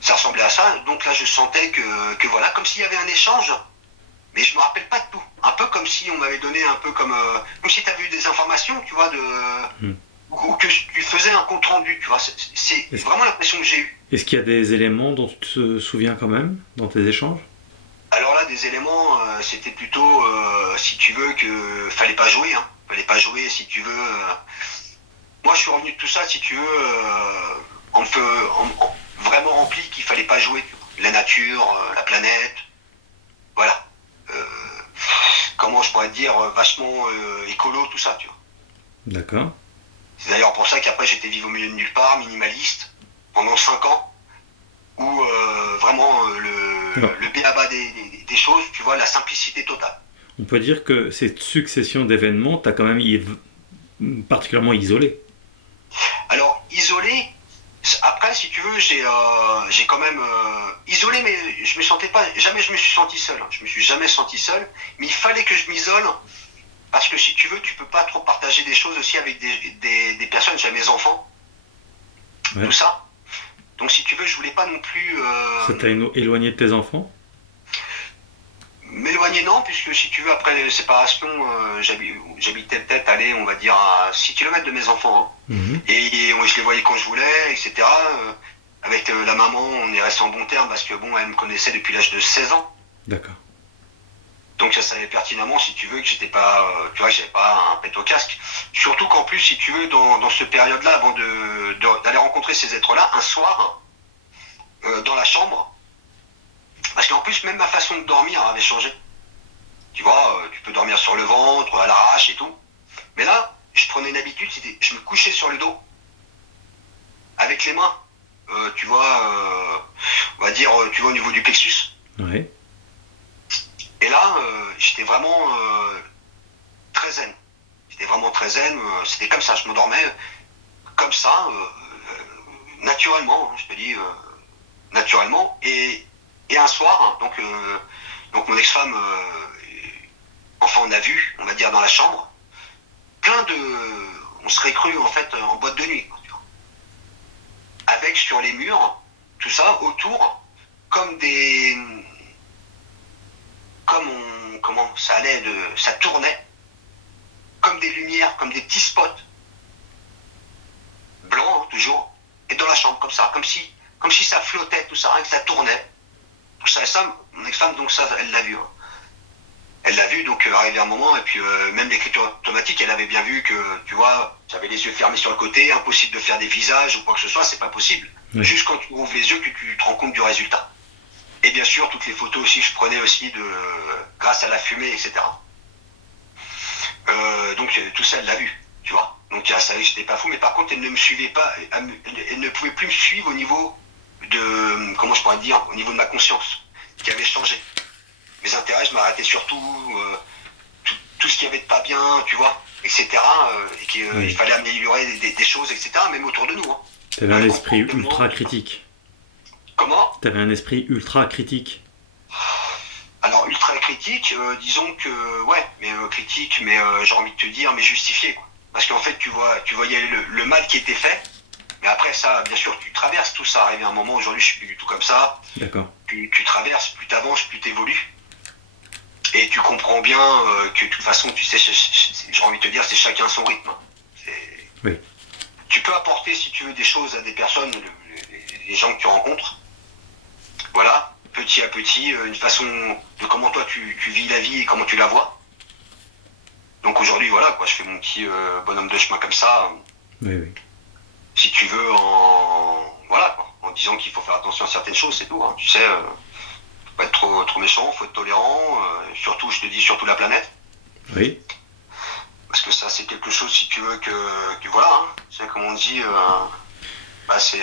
Ça ressemblait à ça, donc là je sentais que voilà, comme s'il y avait un échange, mais je me rappelle pas de tout. Un peu comme si on m'avait donné un peu comme si tu avais eu des informations, tu vois, ou que tu faisais un compte rendu, tu vois. C'est vraiment l'impression que j'ai eue. Est-ce qu'il y a des éléments dont tu te souviens quand même dans tes échanges? Alors là, des éléments, c'était plutôt, si tu veux, que fallait pas jouer, hein. Fallait pas jouer, si tu veux. Moi, je suis revenu de tout ça, si tu veux, vraiment rempli qu'il fallait pas jouer. Tu vois. la nature, la planète, voilà. Euh, Comment je pourrais te dire, vachement écolo, tout ça, tu vois. D'accord. C'est d'ailleurs pour ça qu'après j'étais vivre au milieu de nulle part, minimaliste, pendant 5 ans, où vraiment Alors, le b.a.-ba des choses, tu vois, la simplicité totale. on peut dire que cette succession d'événements t'a quand même particulièrement isolé. Alors, isolé, après, si tu veux, j'ai quand même isolé, mais je me sentais pas, jamais je me suis senti seul. Je me suis jamais senti seul, mais il fallait que je m'isole, parce que si tu veux, tu peux pas trop partager des choses aussi avec des personnes, j'ai mes enfants, Ouais. tout ça. Donc, si tu veux, je voulais pas non plus Ça t'a éloigné de tes enfants? m'éloigner, non, puisque si tu veux, après les séparations, j'habitais peut-être, allez, on va dire, à 6 kilomètres de mes enfants. Hein. Mhm. Et je les voyais quand je voulais, etc. Avec la maman, on est resté en bon terme parce que bon, elle me connaissait depuis l'âge de 16 ans. D'accord. Donc elle savait pertinemment, si tu veux, que j'étais pas, tu vois, que j'avais pas un pet au casque. Surtout qu'en plus, si tu veux, dans cette période-là, avant d'aller rencontrer ces êtres-là, un soir, dans la chambre, parce qu'en plus, même ma façon de dormir avait changé. Tu vois, tu peux dormir sur le ventre, à l'arrache et tout. Mais là, je prenais une habitude, c'était, je me couchais sur le dos, avec les mains, tu vois, on va dire, tu vois, au niveau du plexus. Ouais. Et là, j'étais vraiment très zen. J'étais vraiment très zen, c'était comme ça, je m'endormais comme ça, naturellement, hein, je te dis, naturellement. Et un soir, hein, donc mon ex-femme, enfin on a vu, on va dire, dans la chambre, plein de... On serait cru en fait en boîte de nuit, quoi, tu vois. Avec sur les murs, tout ça, autour, comme des... Comme on... Comment ça allait de... Ça tournait, comme des lumières, comme des petits spots, blancs, hein, toujours, et dans la chambre, comme ça, comme si ça flottait, tout ça, et que ça tournait. Tout ça, et ça, mon ex-femme, donc ça, elle l'a vu. Hein. Elle l'a vu, donc arrivé un moment, et puis même l'écriture automatique, elle avait bien vu que, tu vois, j'avais les yeux fermés sur le côté, impossible de faire des visages ou quoi que ce soit, c'est pas possible. Oui. Juste quand tu ouvres les yeux que tu te rends compte du résultat. Et bien sûr, toutes les photos aussi, je prenais aussi grâce à la fumée, etc. Donc tout ça, elle l'a vu, tu vois. Donc elle savait que j'étais pas fou, mais par contre, elle ne me suivait pas, elle ne pouvait plus me suivre au niveau de, comment je pourrais dire, au niveau de ma conscience, qui avait changé. Mes intérêts, je m'arrêtais surtout tout ce qu'il y avait de pas bien, tu vois, etc. Et qu'il Oui. fallait améliorer des choses, etc. Même autour de nous. Hein. T'avais un esprit ultra critique. Comment? T'avais un esprit ultra critique. Alors ultra critique, disons que ouais, mais critique, mais j'ai envie de te dire, mais justifié, quoi. Parce qu'en fait, tu voyais le mal qui était fait. Mais après ça, bien sûr, tu traverses tout ça. Arrivé à un moment, aujourd'hui, je suis plus du tout comme ça. D'accord. Tu traverses, plus t'avances, plus t'évolues. Et tu comprends bien que de toute façon, tu sais, j'ai envie de te dire, c'est chacun son rythme. Oui. Tu peux apporter, si tu veux, des choses à des personnes, les gens que tu rencontres. Voilà, petit à petit, une façon de comment toi tu vis la vie et comment tu la vois. Donc aujourd'hui, voilà, quoi, je fais mon petit bonhomme de chemin comme ça. Oui, oui. Si tu veux, voilà, quoi, en disant qu'il faut faire attention à certaines choses, c'est tout. Hein. Tu sais, faut pas être trop méchant, faut être tolérant. Surtout, je te dis, surtout la planète. Oui. Parce que ça, c'est quelque chose, si tu veux, que voilà, hein, c'est comme on dit, bah, c'est,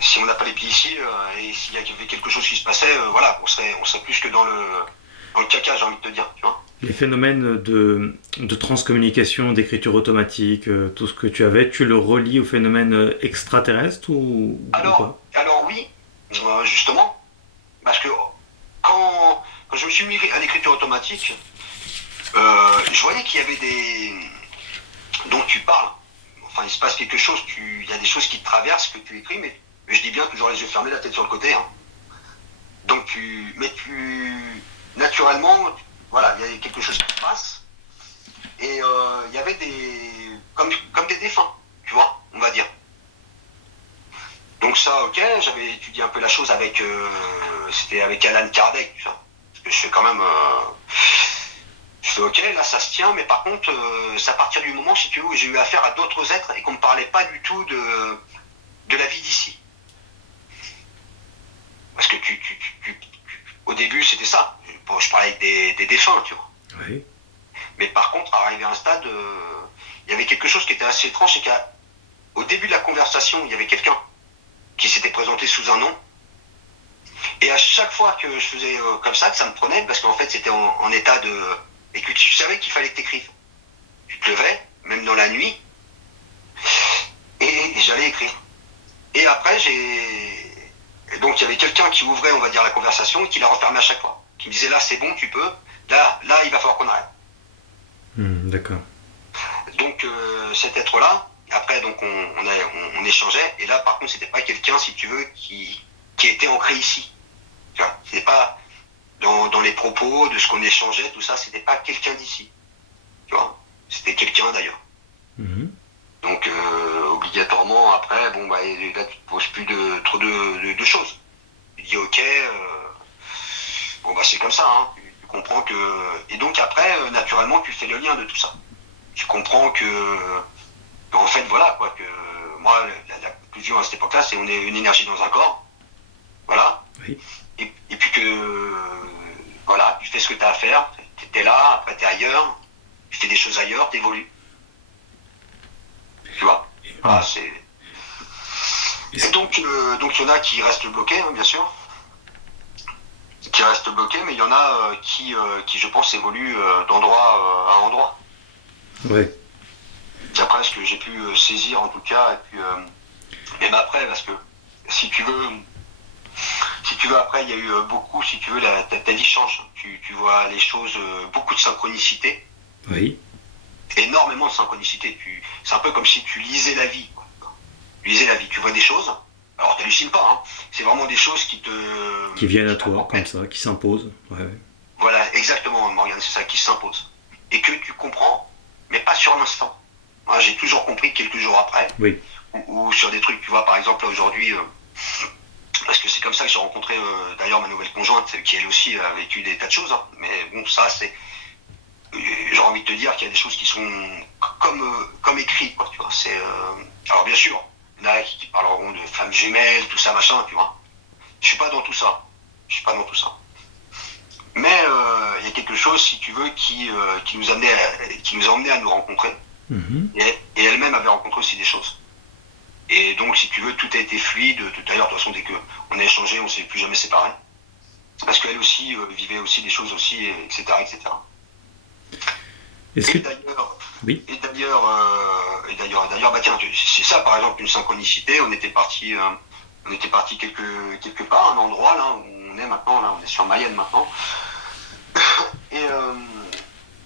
si on n'a pas les pieds ici, et s'il y avait quelque chose qui se passait, voilà, on serait plus que dans le caca, j'ai envie de te dire, tu vois. Les phénomènes de transcommunication, d'écriture automatique, tout ce que tu avais, tu le relis au phénomène extraterrestre ou Alors oui, justement, parce que quand je me suis mis à l'écriture automatique, je voyais qu'il y avait donc tu parles, enfin il se passe quelque chose, il y a des choses qui te traversent, que tu écris, mais je dis bien toujours les yeux fermés, la tête sur le côté. Hein. Donc naturellement, voilà, il y a quelque chose qui se passe, et il y avait comme des défunts, tu vois, on va dire. Donc ça, ok, j'avais étudié un peu la chose c'était avec Alan Kardec, tu vois. Parce que je fais quand même, je fais ok, là ça se tient, mais par contre, c'est à partir du moment, si tu veux, où j'ai eu affaire à d'autres êtres et qu'on me parlait pas du tout de la vie d'ici. Parce que au début, c'était ça. Bon, je parlais avec des défunts, tu vois. Oui. Mais par contre, arrivé à un stade, il y avait quelque chose qui était assez étrange, c'est qu'au début de la conversation, il y avait quelqu'un qui s'était présenté sous un nom. Et à chaque fois que je faisais comme ça, que ça me prenait, parce qu'en fait, c'était en état de... Et que tu savais qu'il fallait que tu écrives. Tu te levais, même dans la nuit, et j'allais écrire. Et après, et donc, il y avait quelqu'un qui ouvrait, on va dire, la conversation et qui la refermait à chaque fois. Qui me disait, là, c'est bon, tu peux. Là, il va falloir qu'on arrête. D'accord. Donc, cet être-là, après, donc, on échangeait. Et là, par contre, c'était pas quelqu'un, si tu veux, qui était ancré ici. Tu vois, c'était pas dans les propos de ce qu'on échangeait, tout ça, c'était pas quelqu'un d'ici. Tu vois, c'était quelqu'un d'ailleurs. Mhm. Donc, obligatoirement, après, bon, bah, là, tu te poses plus trop de choses. Tu dis, ok, bon, bah, c'est comme ça, hein. Tu comprends que. Et donc, après, naturellement, tu fais le lien de tout ça. Tu comprends en fait, voilà, quoi, que moi, la conclusion à cette époque-là, c'est on est une énergie dans un corps. Voilà. Oui. Et puis que, voilà, tu fais ce que tu as à faire. Tu es là, après, tu es ailleurs. Tu fais des choses ailleurs, tu évolues. Tu vois. Voilà, c'est. Et donc, il y en a qui restent bloqués, hein, bien sûr. Qui restent bloqués, mais il y en a qui, je pense, évoluent d'endroit à endroit. Ouais. D'après ce que j'ai pu saisir, en tout cas, et puis, même après, parce que, si tu veux, après, il y a eu beaucoup, si tu veux, ta vie change. Tu vois les choses, beaucoup de synchronicité. Oui. Énormément de synchronicité. C'est un peu comme si tu lisais la vie. Quoi. Tu lisais la vie, tu vois des choses. Alors, t'hallucines pas, hein. C'est vraiment des choses qui viennent à toi, comme ça, qui s'imposent. Ouais. Voilà, exactement, Morgane, c'est ça, qui s'impose. Et que tu comprends, mais pas sur l'instant. Moi, j'ai toujours compris quelques jours après. Oui. Ou sur des trucs, tu vois, par exemple, là, aujourd'hui, parce que c'est comme ça que j'ai rencontré, d'ailleurs, ma nouvelle conjointe, qui elle aussi a vécu des tas de choses. Hein. Mais bon, ça, c'est... J'ai envie de te dire qu'il y a des choses qui sont comme écrites, quoi, tu vois. Alors, bien sûr, il y en a qui parleront de femmes jumelles, tout ça, machin, tu vois. Je suis pas dans tout ça. Mais il y a quelque chose, si tu veux, qui nous a emmené à nous rencontrer. Mm-hmm. Et elle-même avait rencontré aussi des choses. Et donc, si tu veux, tout a été fluide. D'ailleurs, de toute façon, dès qu'on a échangé, on ne s'est plus jamais séparés. Parce qu'elle aussi vivait aussi des choses aussi, etc., etc. Est-ce que... d'ailleurs, oui. et d'ailleurs, bah tiens, c'est ça, par exemple, une synchronicité. On était parti quelque part, un endroit là où on est maintenant. Là, on est sur Mayenne maintenant. Et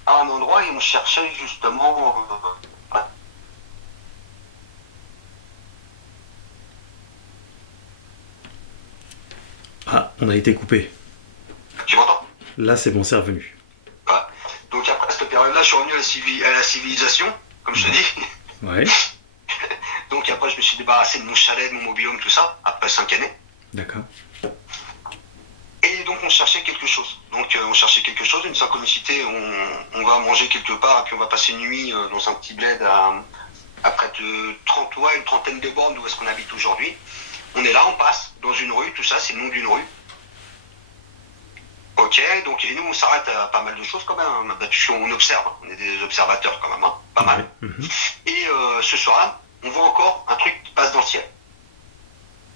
à un endroit, et on cherchait justement. Ah, on a été coupé. Tu m'entends ? Là, c'est bon, c'est revenu. Ouais. Donc après cette période-là, je suis revenu à la civilisation, comme je te dis. Ouais. Donc après, je me suis débarrassé de mon chalet, de mon mobil-home, tout ça, après 5 années. D'accord. Et donc on cherchait quelque chose. Une synchronicité, on va manger quelque part, et puis on va passer une nuit dans un petit bled à près de 30, ouais, une trentaine de bornes d'où est-ce qu'on habite aujourd'hui. On est là, on passe dans une rue, tout ça, c'est le nom d'une rue. Ok, donc et nous on s'arrête à pas mal de choses quand même, hein. On observe, on est des observateurs quand même, hein. Pas mal. Mm-hmm. Et ce soir-là, on voit encore un truc qui passe dans le ciel.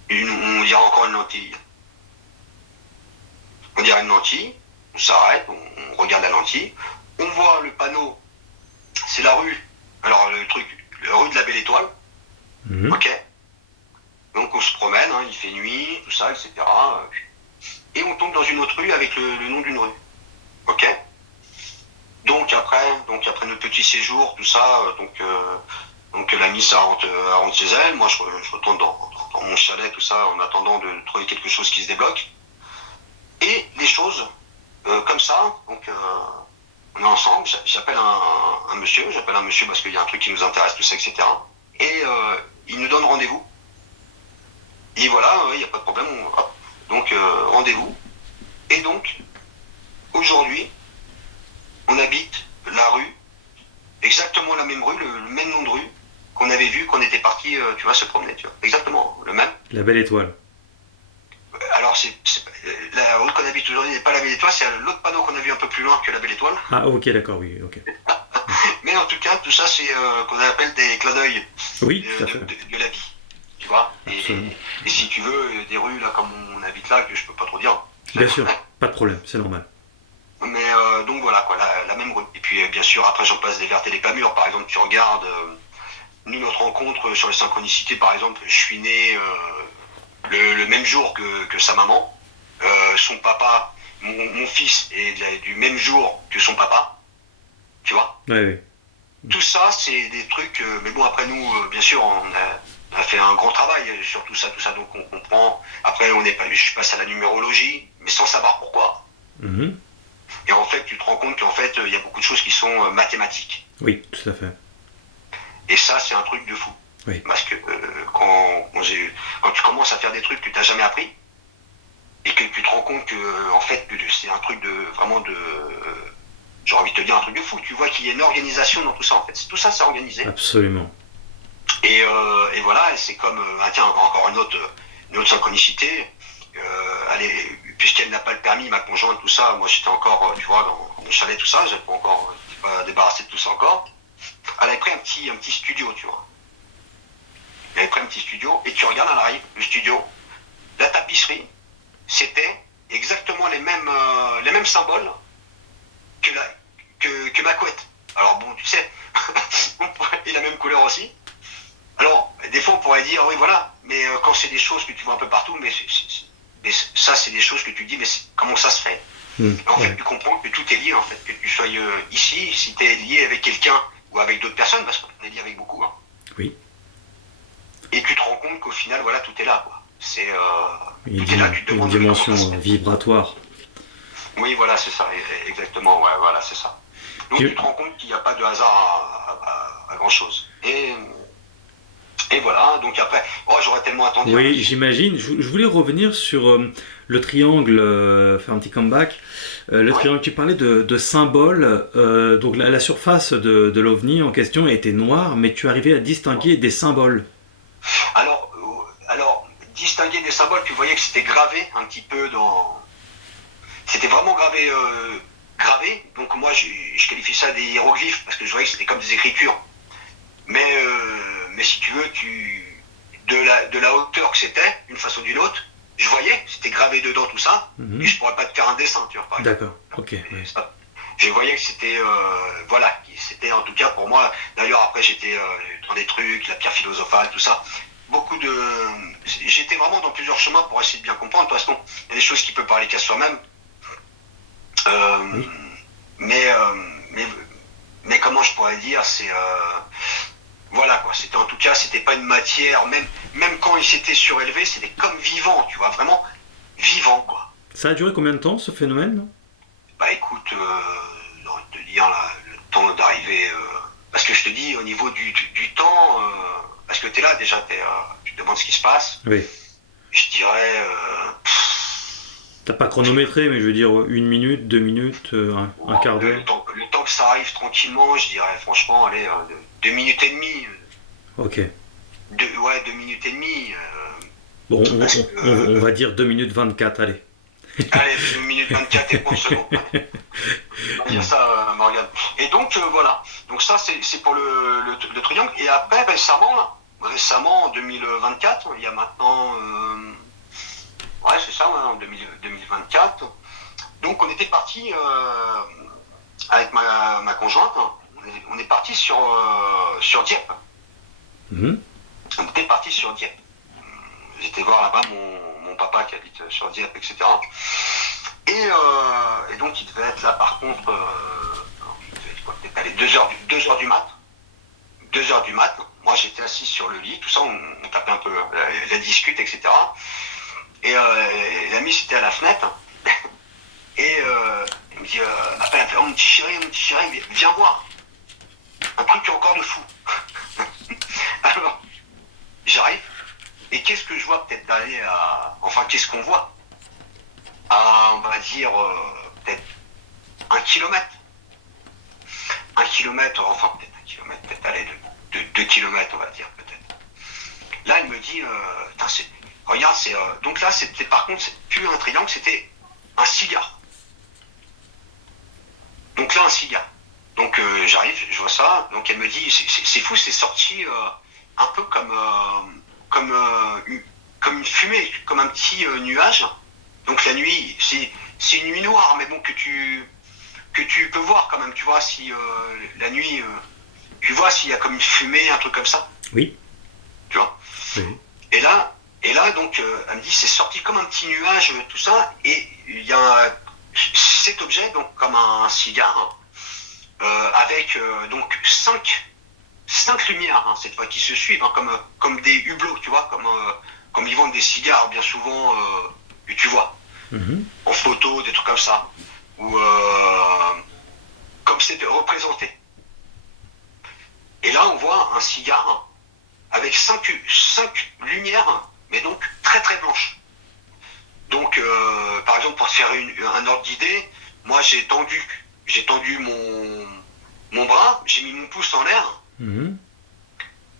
On dirait encore une lentille. On dirait une lentille, on s'arrête, on regarde la lentille, on voit le panneau, c'est la rue, alors la rue de la Belle Étoile, Mm-hmm. ok. Donc on se promène, hein, il fait nuit, tout ça, etc. Et on tombe dans une autre rue avec le nom d'une rue. Ok. Donc après notre petit séjour, tout ça, donc l'amie ça rentre chez elle, moi je retourne dans mon chalet, tout ça, en attendant de trouver quelque chose qui se débloque. Et les choses, comme ça, donc on est ensemble, j'appelle un monsieur parce qu'il y a un truc qui nous intéresse, tout ça, etc. Et il nous donne rendez-vous. Il dit voilà, il n'y a pas de problème, donc rendez-vous. Et donc, aujourd'hui, on habite la rue, exactement la même rue, le même nom de rue qu'on avait vu, qu'on était parti, tu vois, se promener, tu vois. Exactement, le même. La Belle Étoile. Alors, Alors, la route qu'on habite aujourd'hui n'est pas la Belle Étoile, c'est l'autre panneau qu'on a vu un peu plus loin que la Belle Étoile. Ah, ok, d'accord, oui, ok. Mais en tout cas, tout ça, c'est qu'on appelle des clins d'œil Oui, tout à fait. de la vie. Tu vois, et si tu veux, des rues là comme on habite là, que je peux pas trop dire. Bien sûr, pas de problème, c'est normal. Mais donc voilà, quoi, la même rue. Et puis bien sûr, après j'en passe des vertes et des pas mûres. Par exemple, tu regardes, nous, notre rencontre sur les synchronicités, par exemple, je suis né le même jour que sa maman. Son papa, mon fils est du même jour que son papa. Tu vois. Ouais. Tout ça, c'est des trucs. Mais bon, après nous, bien sûr, on a fait un gros travail sur tout ça, donc on comprend. Après, je passe à la numérologie, mais sans savoir pourquoi. Mhm. Et en fait, tu te rends compte qu'en fait, il y a beaucoup de choses qui sont mathématiques. Oui, tout à fait. Et ça, c'est un truc de fou. Oui. Parce que quand tu commences à faire des trucs que tu n'as jamais appris, et que tu te rends compte que, en fait, que c'est un truc j'ai envie de te dire un truc de fou. Tu vois qu'il y a une organisation dans tout ça, en fait. Tout ça, c'est organisé. Absolument. Et voilà, et c'est comme, tiens, encore une autre synchronicité. Allez, puisqu'elle n'a pas le permis, ma conjointe, tout ça, moi j'étais encore, tu vois, dans mon chalet, tout ça, j'étais pas débarrassé de tout ça encore. Elle avait pris un petit studio, tu vois. Elle avait pris un petit studio, et tu regardes, elle arrive, le studio, la tapisserie, c'était exactement les mêmes symboles que ma couette. Alors bon, tu sais, et la même couleur aussi. Alors, des fois on pourrait dire, oui voilà, mais quand c'est des choses que tu vois un peu partout, mais ça c'est des choses que tu dis, mais comment ça se fait? En fait, tu comprends que tout est lié, en fait, que tu sois ici, si tu es lié avec quelqu'un ou avec d'autres personnes, parce qu'on est lié avec beaucoup. Hein. Oui. Et tu te rends compte qu'au final, voilà, tout est là, quoi. C'est tout est là, tu te demandes une dimension vibratoire. Oui, voilà, c'est ça, exactement, ouais, voilà, c'est ça. Donc tu te rends compte qu'il n'y a pas de hasard à grand chose. Et voilà, donc après, j'aurais tellement attendu. Oui, j'imagine. Je voulais revenir sur le triangle, faire un petit comeback. Le triangle, tu parlais de symboles. Donc la surface de l'OVNI en question était noire, mais tu arrivais à distinguer des symboles. Alors, distinguer des symboles, tu voyais que c'était gravé un petit peu dans... C'était vraiment gravé. Donc moi, je qualifie ça des hiéroglyphes, parce que je voyais que c'était comme des écritures. Mais si tu veux, de la hauteur que c'était, d'une façon ou d'une autre, je voyais, c'était gravé dedans tout ça, et je pourrais pas te faire un dessin, tu vois, par exemple. D'accord, ok. Ça, je voyais que c'était, voilà, c'était en tout cas pour moi, d'ailleurs après j'étais dans des trucs, la pierre philosophale, tout ça, j'étais vraiment dans plusieurs chemins pour essayer de bien comprendre, parce qu'il y a des choses qui peuvent parler qu'à soi-même, mais comment je pourrais dire, c'est... voilà quoi, c'était en tout cas, c'était pas une matière, même quand il s'était surélevé, c'était comme vivant, tu vois, vraiment vivant quoi. Ça a duré combien de temps ce phénomène? Bah écoute, j'ai envie de te dire là, le temps d'arriver, parce que je te dis au niveau du temps, parce que t'es là déjà, tu te demandes ce qui se passe. Oui. Je dirais... T'as pas chronométré, mais je veux dire 1 minute, 2 minutes, un quart d'heure. Le temps que ça arrive tranquillement, je dirais franchement, allez, 2 minutes et demie. Ok. 2 minutes et demie. Bon, on va dire 2 minutes 24, allez. Allez, 2 minutes 24 et 30 secondes. On va dire ça, Morgane. Et donc, voilà. Donc ça, c'est pour le triangle. Et après, récemment, en 2024, il y a maintenant... ouais, c'est ça, en 2024. Donc, on était parti avec ma conjointe. On est parti sur Dieppe. On était parti sur Dieppe. J'étais voir là-bas mon papa qui habite sur Dieppe, etc. Et donc, il devait être là, par contre, peut-être aller 2h du mat. 2h du mat. Moi, j'étais assis sur le lit, tout ça, on tapait un peu la discute, etc. Et l'ami, c'était à la fenêtre. Et il me dit, appelle, mon petit chéri, viens voir. Un truc encore de fou. Alors, j'arrive. Et qu'est-ce que je vois peut-être d'aller à... Enfin, qu'est-ce qu'on voit à, on va dire, peut-être 1 kilomètre. 1 kilomètre, enfin peut-être 1 kilomètre, peut-être aller de 2 kilomètres, on va dire, peut-être. Là, il me dit, regarde, donc là, c'était par contre, constitue un triangle, c'était un cigare. Donc là, un cigare. Donc j'arrive, je vois ça, donc elle me dit, c'est fou, c'est sorti un peu comme une fumée, comme un petit nuage. Donc la nuit, c'est une nuit noire, mais bon, que tu peux voir quand même, tu vois, si la nuit, tu vois s'il y a comme une fumée, un truc comme ça. Oui. Tu vois. Oui. Et là, donc, elle me dit, c'est sorti comme un petit nuage, tout ça, et il y a cet objet, donc comme un cigare, avec donc cinq lumières, hein, cette fois, qui se suivent, hein, comme des hublots, tu vois, comme ils vendent des cigares, bien souvent, tu vois, en photo, des trucs comme ça, ou comme c'est représenté. Et là, on voit un cigare avec cinq lumières, mais donc très très blanches. Donc, par exemple, pour te faire un ordre d'idée, moi j'ai tendu mon bras, j'ai mis mon pouce en l'air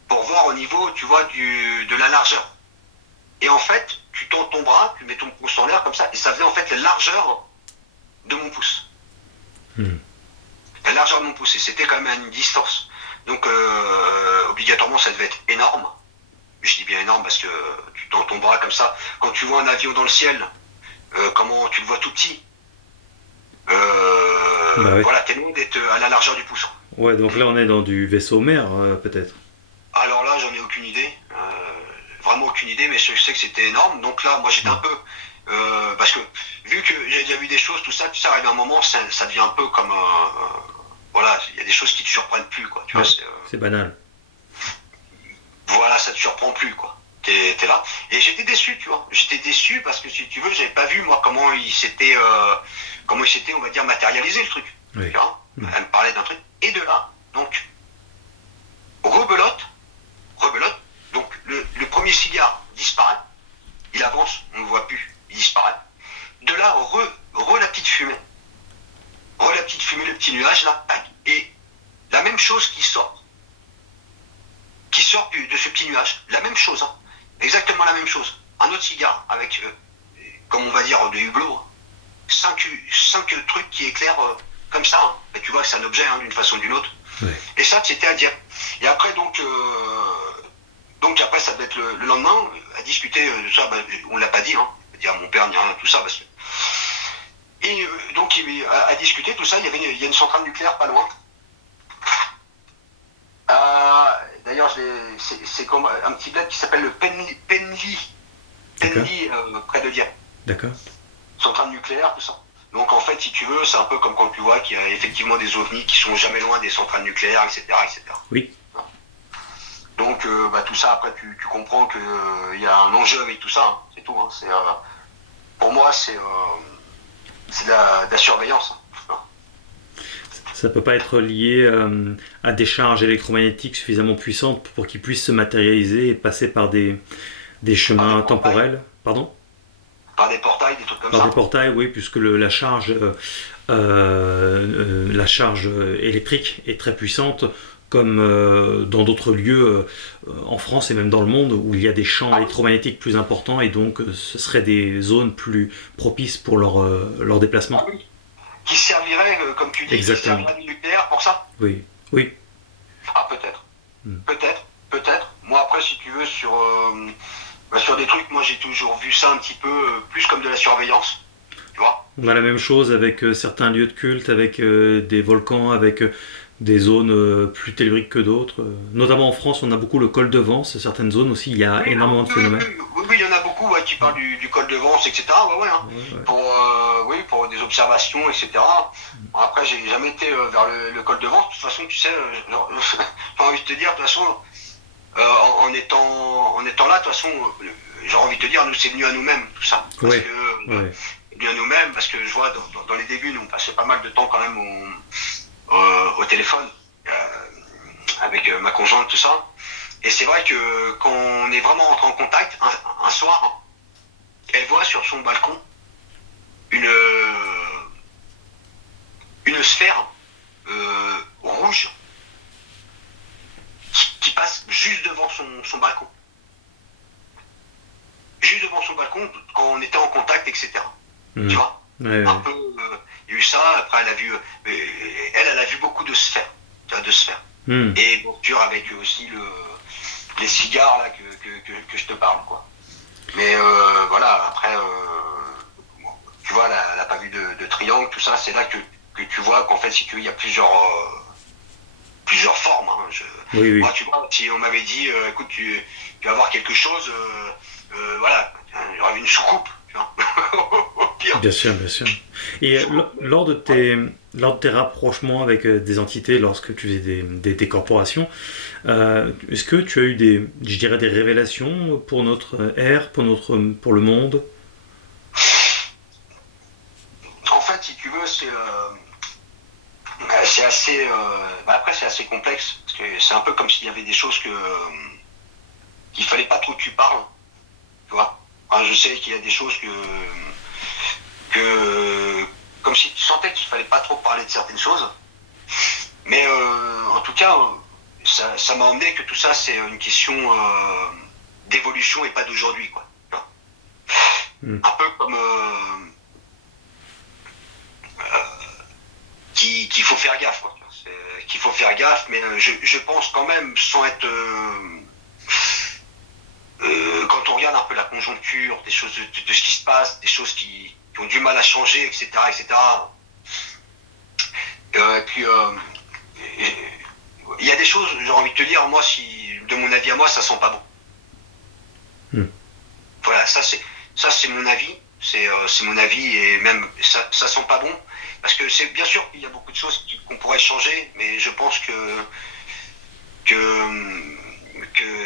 pour voir au niveau, tu vois, de la largeur. Et en fait, tu tends ton bras, tu mets ton pouce en l'air comme ça, et ça faisait en fait la largeur de mon pouce. La largeur de mon pouce, et c'était quand même à une distance. Donc, obligatoirement, ça devait être énorme. Je dis bien énorme parce que tu tends ton bras comme ça. Quand tu vois un avion dans le ciel, comment tu le vois tout petit. Ouais. Voilà, t'es loin d'être à la largeur du pouce. Ouais, donc là on est dans du vaisseau mère, peut-être. Alors là, j'en ai aucune idée. Vraiment aucune idée, mais je sais que c'était énorme. Donc là, moi j'étais un peu... parce que vu que j'ai déjà vu des choses, tout ça, tu sais, arrive un moment, ça devient un peu comme... voilà, il y a des choses qui te surprennent plus, quoi. Tu vois, c'est banal. Voilà, ça te surprend plus, quoi. T'es là. Et j'étais déçu, tu vois. J'étais déçu parce que, si tu veux, j'avais pas vu, moi, comment il s'était, on va dire, matérialisé, le truc. Oui. Tu vois. Elle me parlait d'un truc. Et de là, donc, rebelote. Donc, le premier cigare disparaît. Il avance, on ne le voit plus, il disparaît. De là, la petite fumée. La petite fumée, le petit nuage, là. Et la même chose qui sort de ce petit nuage, la même chose, hein. Exactement la même chose. Un autre cigare avec, comme on va dire, des hublots, hein. cinq trucs qui éclairent comme ça, hein. Et tu vois que c'est un objet, hein, d'une façon ou d'une autre. Ouais. Et ça, c'était à dire. Et après, donc après, ça devait être le lendemain, à discuter de ça, on l'a pas dit, hein, dire à mon père, ni rien, tout ça, parce que... Et donc, à discuter, tout ça, il y a une centrale nucléaire pas loin. D'ailleurs, c'est comme un petit bled qui s'appelle le Penly, près de Dieppe. D'accord. Centrale nucléaire, tout ça. Donc en fait, si tu veux, c'est un peu comme quand tu vois qu'il y a effectivement des ovnis qui sont jamais loin des centrales nucléaires, etc. etc. Oui. Donc tout ça, après, tu comprends qu'il y a un enjeu avec tout ça, hein. C'est tout. Hein. Pour moi, c'est de la surveillance. Hein. Ça peut pas être lié à des charges électromagnétiques suffisamment puissantes pour qu'ils puissent se matérialiser et passer par des chemins temporels. Pardon ? Par des portails, des trucs comme ça. Par des portails, oui, puisque la charge électrique est très puissante, comme dans d'autres lieux en France et même dans le monde où il y a des champs électromagnétiques plus importants et donc ce seraient des zones plus propices pour leur déplacement. Ah oui. Qui servirait, comme tu dis, exactement. Qui servirait du nucléaire pour ça ? Oui. Ah, peut-être. Peut-être. Moi, après, si tu veux, sur des trucs, moi, j'ai toujours vu ça un petit peu plus comme de la surveillance. Tu vois ? On a la même chose avec certains lieux de culte, avec des volcans, avec des zones plus telluriques que d'autres. Notamment en France, on a beaucoup le col de Vence. Certaines zones aussi, il y a énormément de phénomènes. Oui, il y en a beaucoup qui parlent du col de Vence, etc. Ouais. Pour des observations, etc. Bon, après, j'ai jamais été vers le col de Vence. De toute façon, tu sais, j'ai envie de te dire, de toute façon, en étant là, de toute façon, j'ai envie de te dire, nous, c'est venu à nous-mêmes, tout ça. Parce que, venu à nous-mêmes, parce que je vois, dans les débuts, nous, on passait pas mal de temps quand même au téléphone, avec ma conjointe, tout ça. Et c'est vrai que quand on est vraiment rentré en contact, un soir, elle voit sur son balcon une sphère rouge qui passe juste devant son balcon. Juste devant son balcon, quand on était en contact, etc. Mhm. Tu vois, Ouais, un ouais. peu, il y a eu ça. Après, elle a vu, elle a vu beaucoup de sphères, tu vois, de sphères. Mhm. Et bon sûr avec aussi les cigares là que je te parle, quoi. Mais voilà, après, tu vois, elle n'a pas vu de triangle, tout ça. C'est là que tu vois qu'en fait, si tu veux, il y a plusieurs formes. Hein. Oui, Moi, oui. tu vois, si on m'avait dit, écoute, tu vas voir quelque chose, voilà, il y aurait une soucoupe, tu vois, au pire. Bien sûr, bien sûr. Une Et soucoupe, mais lors de tes rapprochements avec des entités, lorsque tu faisais des corporations, est-ce que tu as eu je dirais, des révélations pour notre ère, pour le monde? en fait, si tu veux, c'est assez, après, c'est assez complexe, parce que c'est un peu comme s'il y avait des choses qu'il fallait pas trop que tu parles, tu vois. Enfin, je sais qu'il y a des choses que comme si tu sentais qu'il fallait pas trop parler de certaines choses. Mais en tout cas, ça m'a emmené que tout ça, c'est une question d'évolution et pas d'aujourd'hui, quoi. Hmm. Un peu comme qu'il faut faire gaffe, quoi. Qu'il faut faire gaffe, mais je pense quand même, sans être quand on regarde un peu la conjoncture, des choses de ce qui se passe, des choses qui ont du mal à changer, etc., etc. Puis il y a des choses, j'ai envie de te dire, moi, si de mon avis à moi, ça sent pas bon. Hmm. Voilà, ça c'est mon avis, c'est mon avis et même ça sent pas bon parce que c'est bien sûr qu'il y a beaucoup de choses qu'on pourrait changer, mais je pense que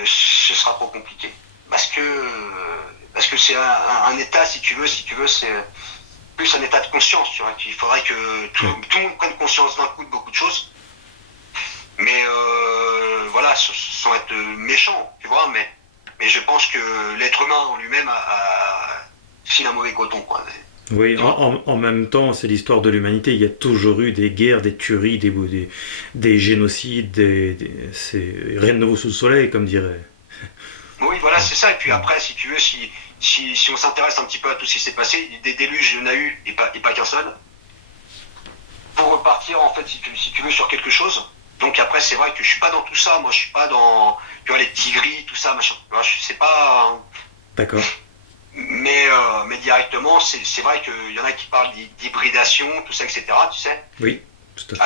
ce sera trop compliqué parce que c'est un état, si tu veux, c'est plus un état de conscience, tu vois, qu'il faudrait que Ouais. tout le monde prenne conscience d'un coup de beaucoup de choses, mais voilà, sans être méchant, tu vois, mais je pense que l'être humain en lui-même file un mauvais coton, quoi. Oui, Tu vois. en même temps, c'est l'histoire de l'humanité. Il y a toujours eu des guerres, des tueries, des génocides, c'est rien de nouveau sous le soleil, comme dirait. Oui, voilà, c'est ça. Et puis Hmm. après, si tu veux, si on s'intéresse un petit peu à tout ce qui s'est passé, des déluges, il y en a eu, et pas qu'un seul. Pour repartir, en fait, si tu veux, sur quelque chose. Donc après, c'est vrai que je suis pas dans tout ça. Moi, je suis pas dans, tu vois, les petits gris, tout ça, machin. Tu vois, je sais pas. D'accord. Mais directement, c'est vrai qu'il y en a qui parlent d'hybridation, tout ça, etc. Tu sais. Oui, tout à fait.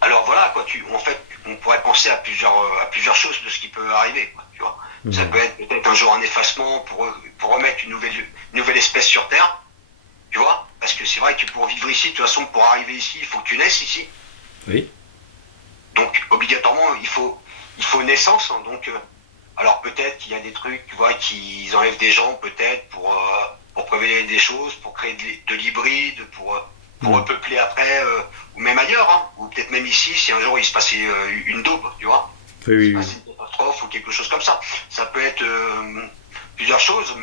Alors voilà, quoi. En fait, on pourrait penser à plusieurs choses de ce qui peut arriver, quoi, tu vois. Ça Hmm. peut être peut-être un jour un effacement pour remettre une nouvelle espèce sur Terre, tu vois. Parce que c'est vrai que pour vivre ici, de toute façon, pour arriver ici, il faut que tu naisses ici. Oui. Donc obligatoirement, il faut une naissance. Hein. Donc alors peut-être qu'il y a des trucs, tu vois, qu'ils enlèvent des gens peut-être pour prévenir des choses, pour créer de l'hybride, pour Hmm. repeupler après, ou même ailleurs, hein, ou peut-être même ici, si un jour il se passait une daube, tu vois, Oui, il se oui, oui. passait une catastrophe ou quelque chose comme ça. Ça peut être plusieurs choses,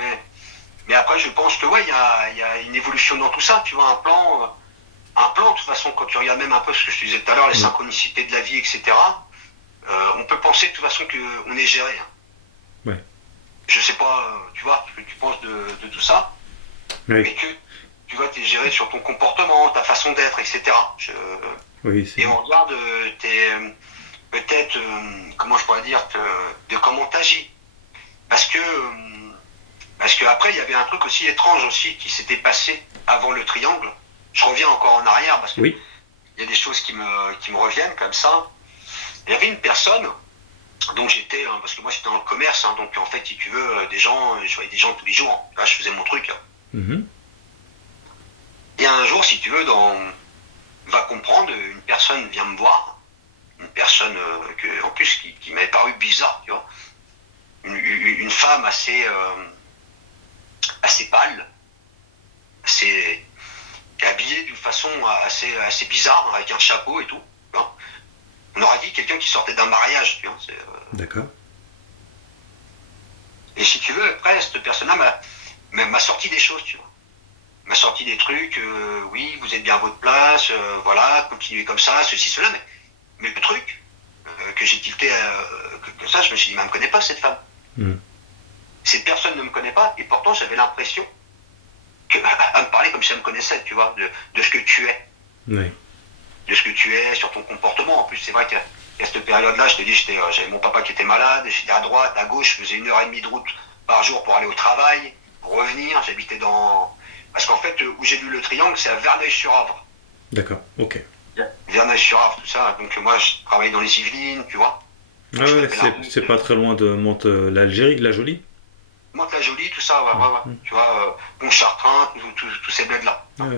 mais après je pense que ouais, il y a une évolution dans tout ça, tu vois, un plan, de toute façon, quand tu regardes même un peu ce que je te disais tout à l'heure, les Hmm. synchronicités de la vie, etc., on peut penser de toute façon qu'on est géré. Hein. Ouais. Je sais pas, tu vois, ce que tu penses de tout ça, Oui. mais que tu vois, tu es géré sur ton comportement, ta façon d'être, etc. Oui, Et c'est. on regarde peut-être, comment je pourrais dire, de comment tu agis. Parce que, après, il y avait un truc aussi étrange aussi qui s'était passé avant le triangle. Je reviens encore en arrière parce que Oui. il y a des choses qui me reviennent comme ça. Il y avait une personne donc j'étais, parce que moi j'étais dans le commerce, hein, donc en fait si tu veux, des gens, je voyais des gens tous les jours, hein. Là je faisais mon truc. Hein. Mhm. Et un jour, si tu veux, va comprendre, une personne vient me voir, une personne en plus qui m'avait paru bizarre, tu vois, une femme assez pâle, assez habillée d'une façon assez bizarre, avec un chapeau et tout. Tu vois. On aurait dit quelqu'un qui sortait d'un mariage, tu vois. D'accord. Et si tu veux, après, cette personne-là m'a sorti des choses, tu vois. M'a sorti des trucs, oui, vous êtes bien à votre place, voilà, continuez comme ça, ceci, cela, mais le truc que j'ai tilté que ça, je me suis dit, mais elle ne me connaît pas cette femme. Hmm. Cette personne ne me connaît pas, et pourtant j'avais l'impression à me parler comme si elle me connaissait, tu vois, de ce que tu es. Ouais. De ce que tu es, sur ton comportement. En plus, c'est vrai qu'à cette période-là, je te dis, j'avais mon papa qui était malade, j'étais à droite, à gauche, je faisais 1h30 de route par jour pour aller au travail, pour revenir. J'habitais dans... Parce qu'en fait, où j'ai vu le triangle, c'est à Verneuil-sur-Avre. D'accord, ok. Verneuil-sur-Avre, tout ça. Donc moi, je travaillais dans les Yvelines, tu vois. Ah ouais, c'est pas très loin de Monte l'Algérie, de la Jolie. Mantes-la-Jolie, tout ça, ouais. Tu vois, Pontchartrain, tous ces bleds-là. Ouais,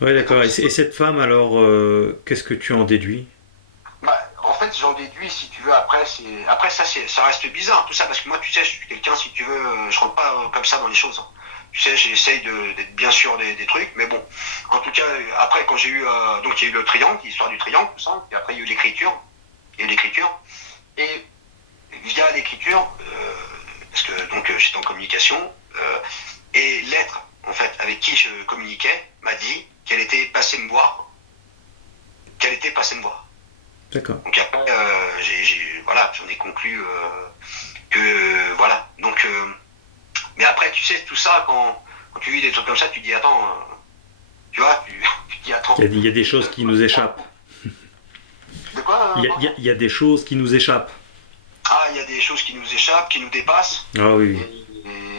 ouais, d'accord. Et cette femme, alors, qu'est-ce que tu en déduis? Bah, en fait, j'en déduis, si tu veux, après, ça reste bizarre, tout ça, parce que moi, tu sais, je suis quelqu'un, si tu veux, je rentre pas comme ça dans les choses. Tu sais, j'essaye d'être bien sûr des trucs, mais bon. En tout cas, après, quand j'ai eu, donc il y a eu le triangle, l'histoire du triangle, tout ça, et après, il y a eu l'écriture, et via l'écriture, parce que donc j'étais en communication, et l'être, en fait, avec qui je communiquais, m'a dit qu'elle était passée me voir. D'accord. Donc après, voilà, j'en ai conclu que voilà. Donc, mais après, tu sais, tout ça, quand tu vis des trucs comme ça, tu dis attends, tu vois, tu dis attends. Il y a des choses qui nous échappent. De quoi Il y a des choses qui nous échappent. Ah, il y a des choses qui nous échappent, qui nous dépassent. Ah oui.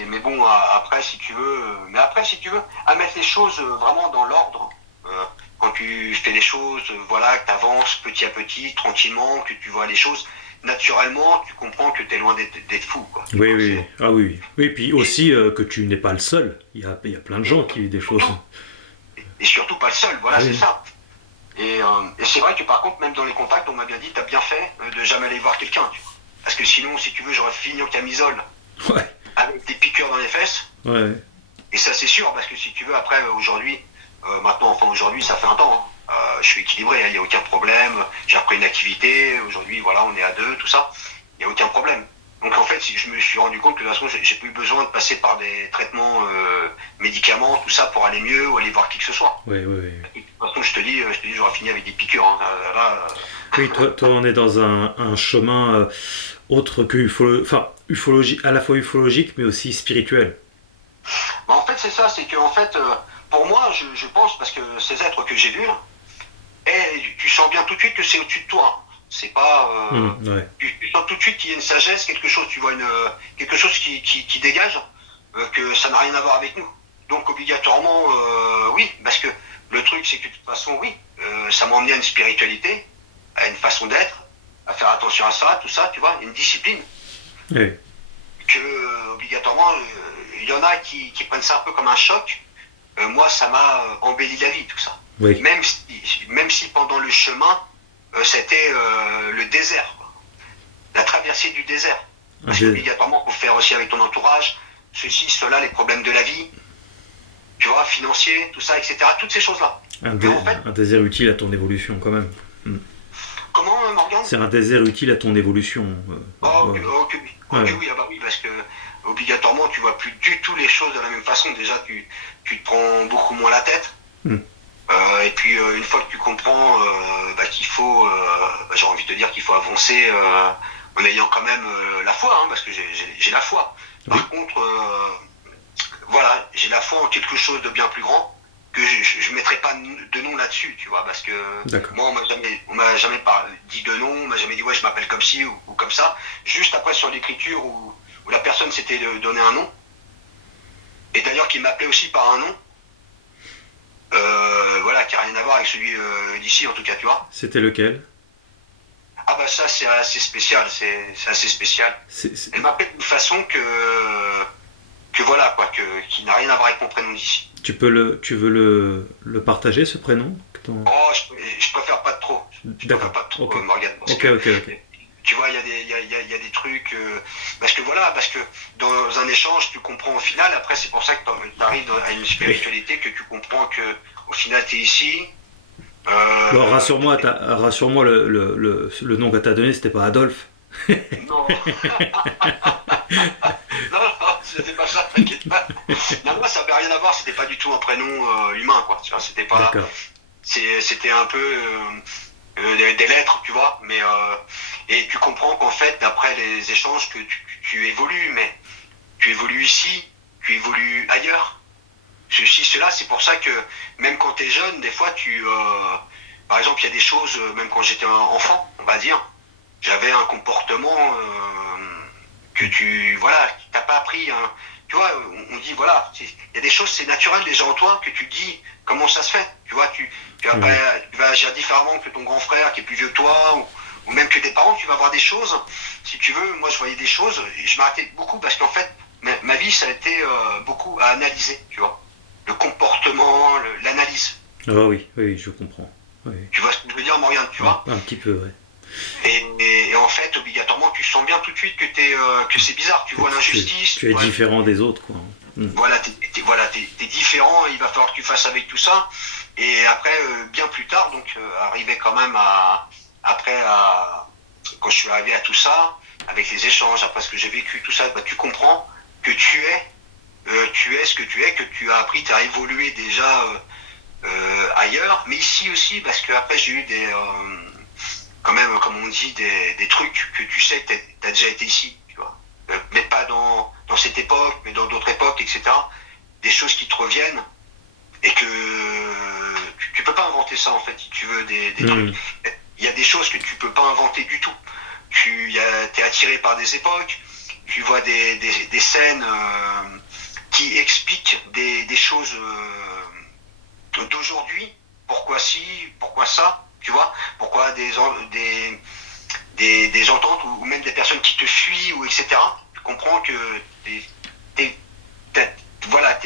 Mais bon, après, si tu veux, à mettre les choses vraiment dans l'ordre. Quand tu fais les choses, voilà, que tu avances petit à petit, tranquillement, que tu vois les choses, naturellement, tu comprends que tu es loin d'être fou. Quoi. Oui. Ah oui. Oui, puis aussi que tu n'es pas le seul. Il y a plein de gens qui vivent des choses. Et surtout pas le seul, voilà, oui. C'est ça. Et c'est vrai que par contre, même dans les contacts, on m'a bien dit, tu as bien fait de jamais aller voir quelqu'un. Tu vois. Parce que sinon, si tu veux, j'aurais fini en camisole. Ouais. Avec des piqûres dans les fesses. Ouais. Et ça, c'est sûr, parce que si tu veux, après, aujourd'hui, aujourd'hui, ça fait un temps. Hein. Je suis équilibré, il n'y a aucun problème. J'ai repris une activité. Aujourd'hui, voilà, on est à 2, tout ça. Il n'y a aucun problème. Donc en fait, je me suis rendu compte que de toute façon, j'ai plus besoin de passer par des traitements, médicaments, tout ça, pour aller mieux ou aller voir qui que ce soit. Oui. De toute façon, je te dis, j'aurais fini avec des piqûres. Hein. Là, Oui, toi, on est dans un chemin autre que ufologique, à la fois ufologique, mais aussi spirituel. Bah, en fait, c'est ça, c'est que en fait, pour moi, je pense, parce que ces êtres que j'ai vus, là, tu sens bien tout de suite que c'est au-dessus de toi. C'est pas. Ouais. Tu sens tout de suite qu'il y a une sagesse, quelque chose, tu vois, quelque chose qui dégage, que ça n'a rien à voir avec nous. Donc obligatoirement, oui, parce que le truc, c'est que de toute façon, oui, ça m'a emmené à une spiritualité, à une façon d'être, à faire attention à ça, tout ça, tu vois, une discipline. Oui. Que obligatoirement, il y en a qui prennent ça un peu comme un choc. Moi, ça m'a embelli la vie, tout ça. Oui. Même si pendant le chemin, c'était le désert, quoi. La traversée du désert. Parce qu'obligatoirement, il faut faire aussi avec ton entourage, ceci, cela, les problèmes de la vie, tu vois, financiers, tout ça, etc. Toutes ces choses-là. Un désert utile à ton évolution, quand même. Comment, Morgane ? C'est un désert utile à ton évolution. Oui, oui, parce que obligatoirement, tu vois plus du tout les choses de la même façon. Déjà, tu te prends beaucoup moins la tête. Et puis, une fois que tu comprends qu'il faut, j'ai envie de te dire qu'il faut avancer en ayant quand même la foi, hein, parce que j'ai la foi. Par contre, voilà, j'ai la foi en quelque chose de bien plus grand, que je ne mettrai pas de nom là-dessus, tu vois, parce que moi, on m'a jamais dit de nom, on m'a jamais dit, ouais, je m'appelle comme ci ou comme ça. Juste après, sur l'écriture, où la personne s'était donné un nom, et d'ailleurs, qui m'appelait aussi par un nom, voilà, qui n'a rien à voir avec celui d'ici, en tout cas, tu vois. C'était lequel ? Ah bah ça, c'est assez spécial, c'est assez spécial. Elle m'appelle d'une façon que voilà, quoi, qui n'a rien à voir avec mon prénom d'ici. Tu veux le partager, ce prénom ? Oh, je préfère pas de trop. D'accord. Pas de trop, okay. Morgane. Ok. Tu vois, il y a des trucs... parce que dans un échange, tu comprends au final, après c'est pour ça que tu arrives à une spiritualité, que tu comprends que au final tu es ici. Bon, rassure-moi, le nom que t'as donné, c'était pas Adolphe. Non. Non, c'était pas ça, t'inquiète pas. Non, moi, ça n'avait rien à voir, c'était pas du tout un prénom humain, quoi. Tu vois, c'était pas... D'accord. C'était un peu des lettres, tu vois, mais... et tu comprends qu'en fait, d'après les échanges, que tu évolues, mais tu évolues ici, tu évolues ailleurs. Ceci, cela, c'est pour ça que même quand tu es jeune, des fois, par exemple, il y a des choses, même quand j'étais enfant, on va dire, j'avais un comportement que t'as pas appris. Hein. Tu vois, on dit, voilà, il y a des choses, c'est naturel déjà en toi, que tu dis comment ça se fait. Tu vois, tu vas agir différemment que ton grand frère qui est plus vieux que toi, ou même que tes parents, tu vas voir des choses. Si tu veux, moi, je voyais des choses, je m'arrêtais beaucoup parce qu'en fait, ma vie, ça a été beaucoup à analyser, tu vois. Le comportement, l'analyse. Ah oui, oui, je comprends. Oui. Tu vois ce que je veux dire, Morgane, tu vois? Un petit peu, ouais. Et en fait, obligatoirement, tu sens bien tout de suite que c'est bizarre. Tu vois l'injustice. Tu es différent des autres, quoi. Voilà, t'es différent. Il va falloir que tu fasses avec tout ça. Et après, bien plus tard, donc arrivé quand même quand je suis arrivé à tout ça, avec les échanges, après ce que j'ai vécu, tout ça, bah, tu comprends que tu es ce que tu es, que tu as appris, tu as évolué déjà ailleurs, mais ici aussi, parce que après j'ai eu quand même, comme on dit, des trucs que tu sais que tu as déjà été ici, tu vois. Mais pas dans cette époque, mais dans d'autres époques, etc. Des choses qui te reviennent et que tu peux pas inventer ça, en fait, si tu veux, des trucs. Il y a des choses que tu peux pas inventer du tout. T'es attiré par des époques, tu vois des scènes qui expliquent des choses d'aujourd'hui. Pourquoi ci, pourquoi ça, tu vois, pourquoi des ententes ou même des personnes qui te fuient ou etc. Tu comprends que t'es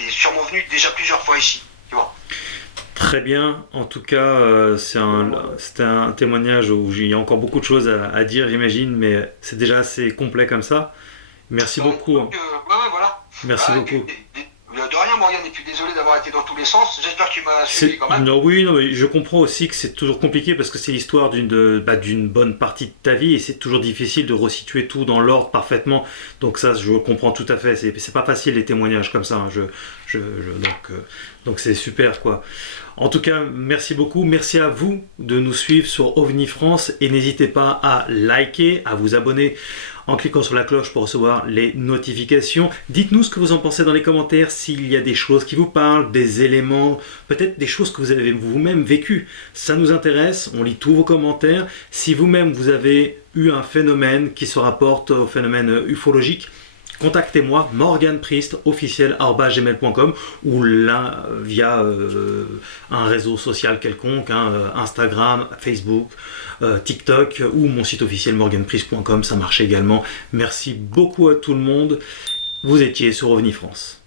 sûrement venu déjà plusieurs fois ici, tu vois. Très bien, en tout cas, c'était un témoignage où il y a encore beaucoup de choses à dire, j'imagine, mais c'est déjà assez complet comme ça. Merci beaucoup. Ouais, voilà. Merci beaucoup. De rien, Morgane, et puis désolé d'avoir été dans tous les sens. J'espère que tu m'as suivi quand même. Non, mais je comprends aussi que c'est toujours compliqué parce que c'est l'histoire d'une bonne partie de ta vie et c'est toujours difficile de resituer tout dans l'ordre parfaitement. Donc ça, je comprends tout à fait. C'est pas facile les témoignages comme ça. Hein. Donc c'est super, quoi. En tout cas, merci beaucoup. Merci à vous de nous suivre sur OVNI France et n'hésitez pas à liker, à vous abonner en cliquant sur la cloche pour recevoir les notifications. Dites-nous ce que vous en pensez dans les commentaires, s'il y a des choses qui vous parlent, des éléments, peut-être des choses que vous avez vous-même vécues. Ça nous intéresse, on lit tous vos commentaires. Si vous-même vous avez eu un phénomène qui se rapporte au phénomène ufologique, contactez-moi, morganpriest@gmail.com ou là via un réseau social quelconque, Instagram, Facebook, TikTok ou mon site officiel morganpriest.com, ça marche également. Merci beaucoup à tout le monde. Vous étiez sur OVNI France.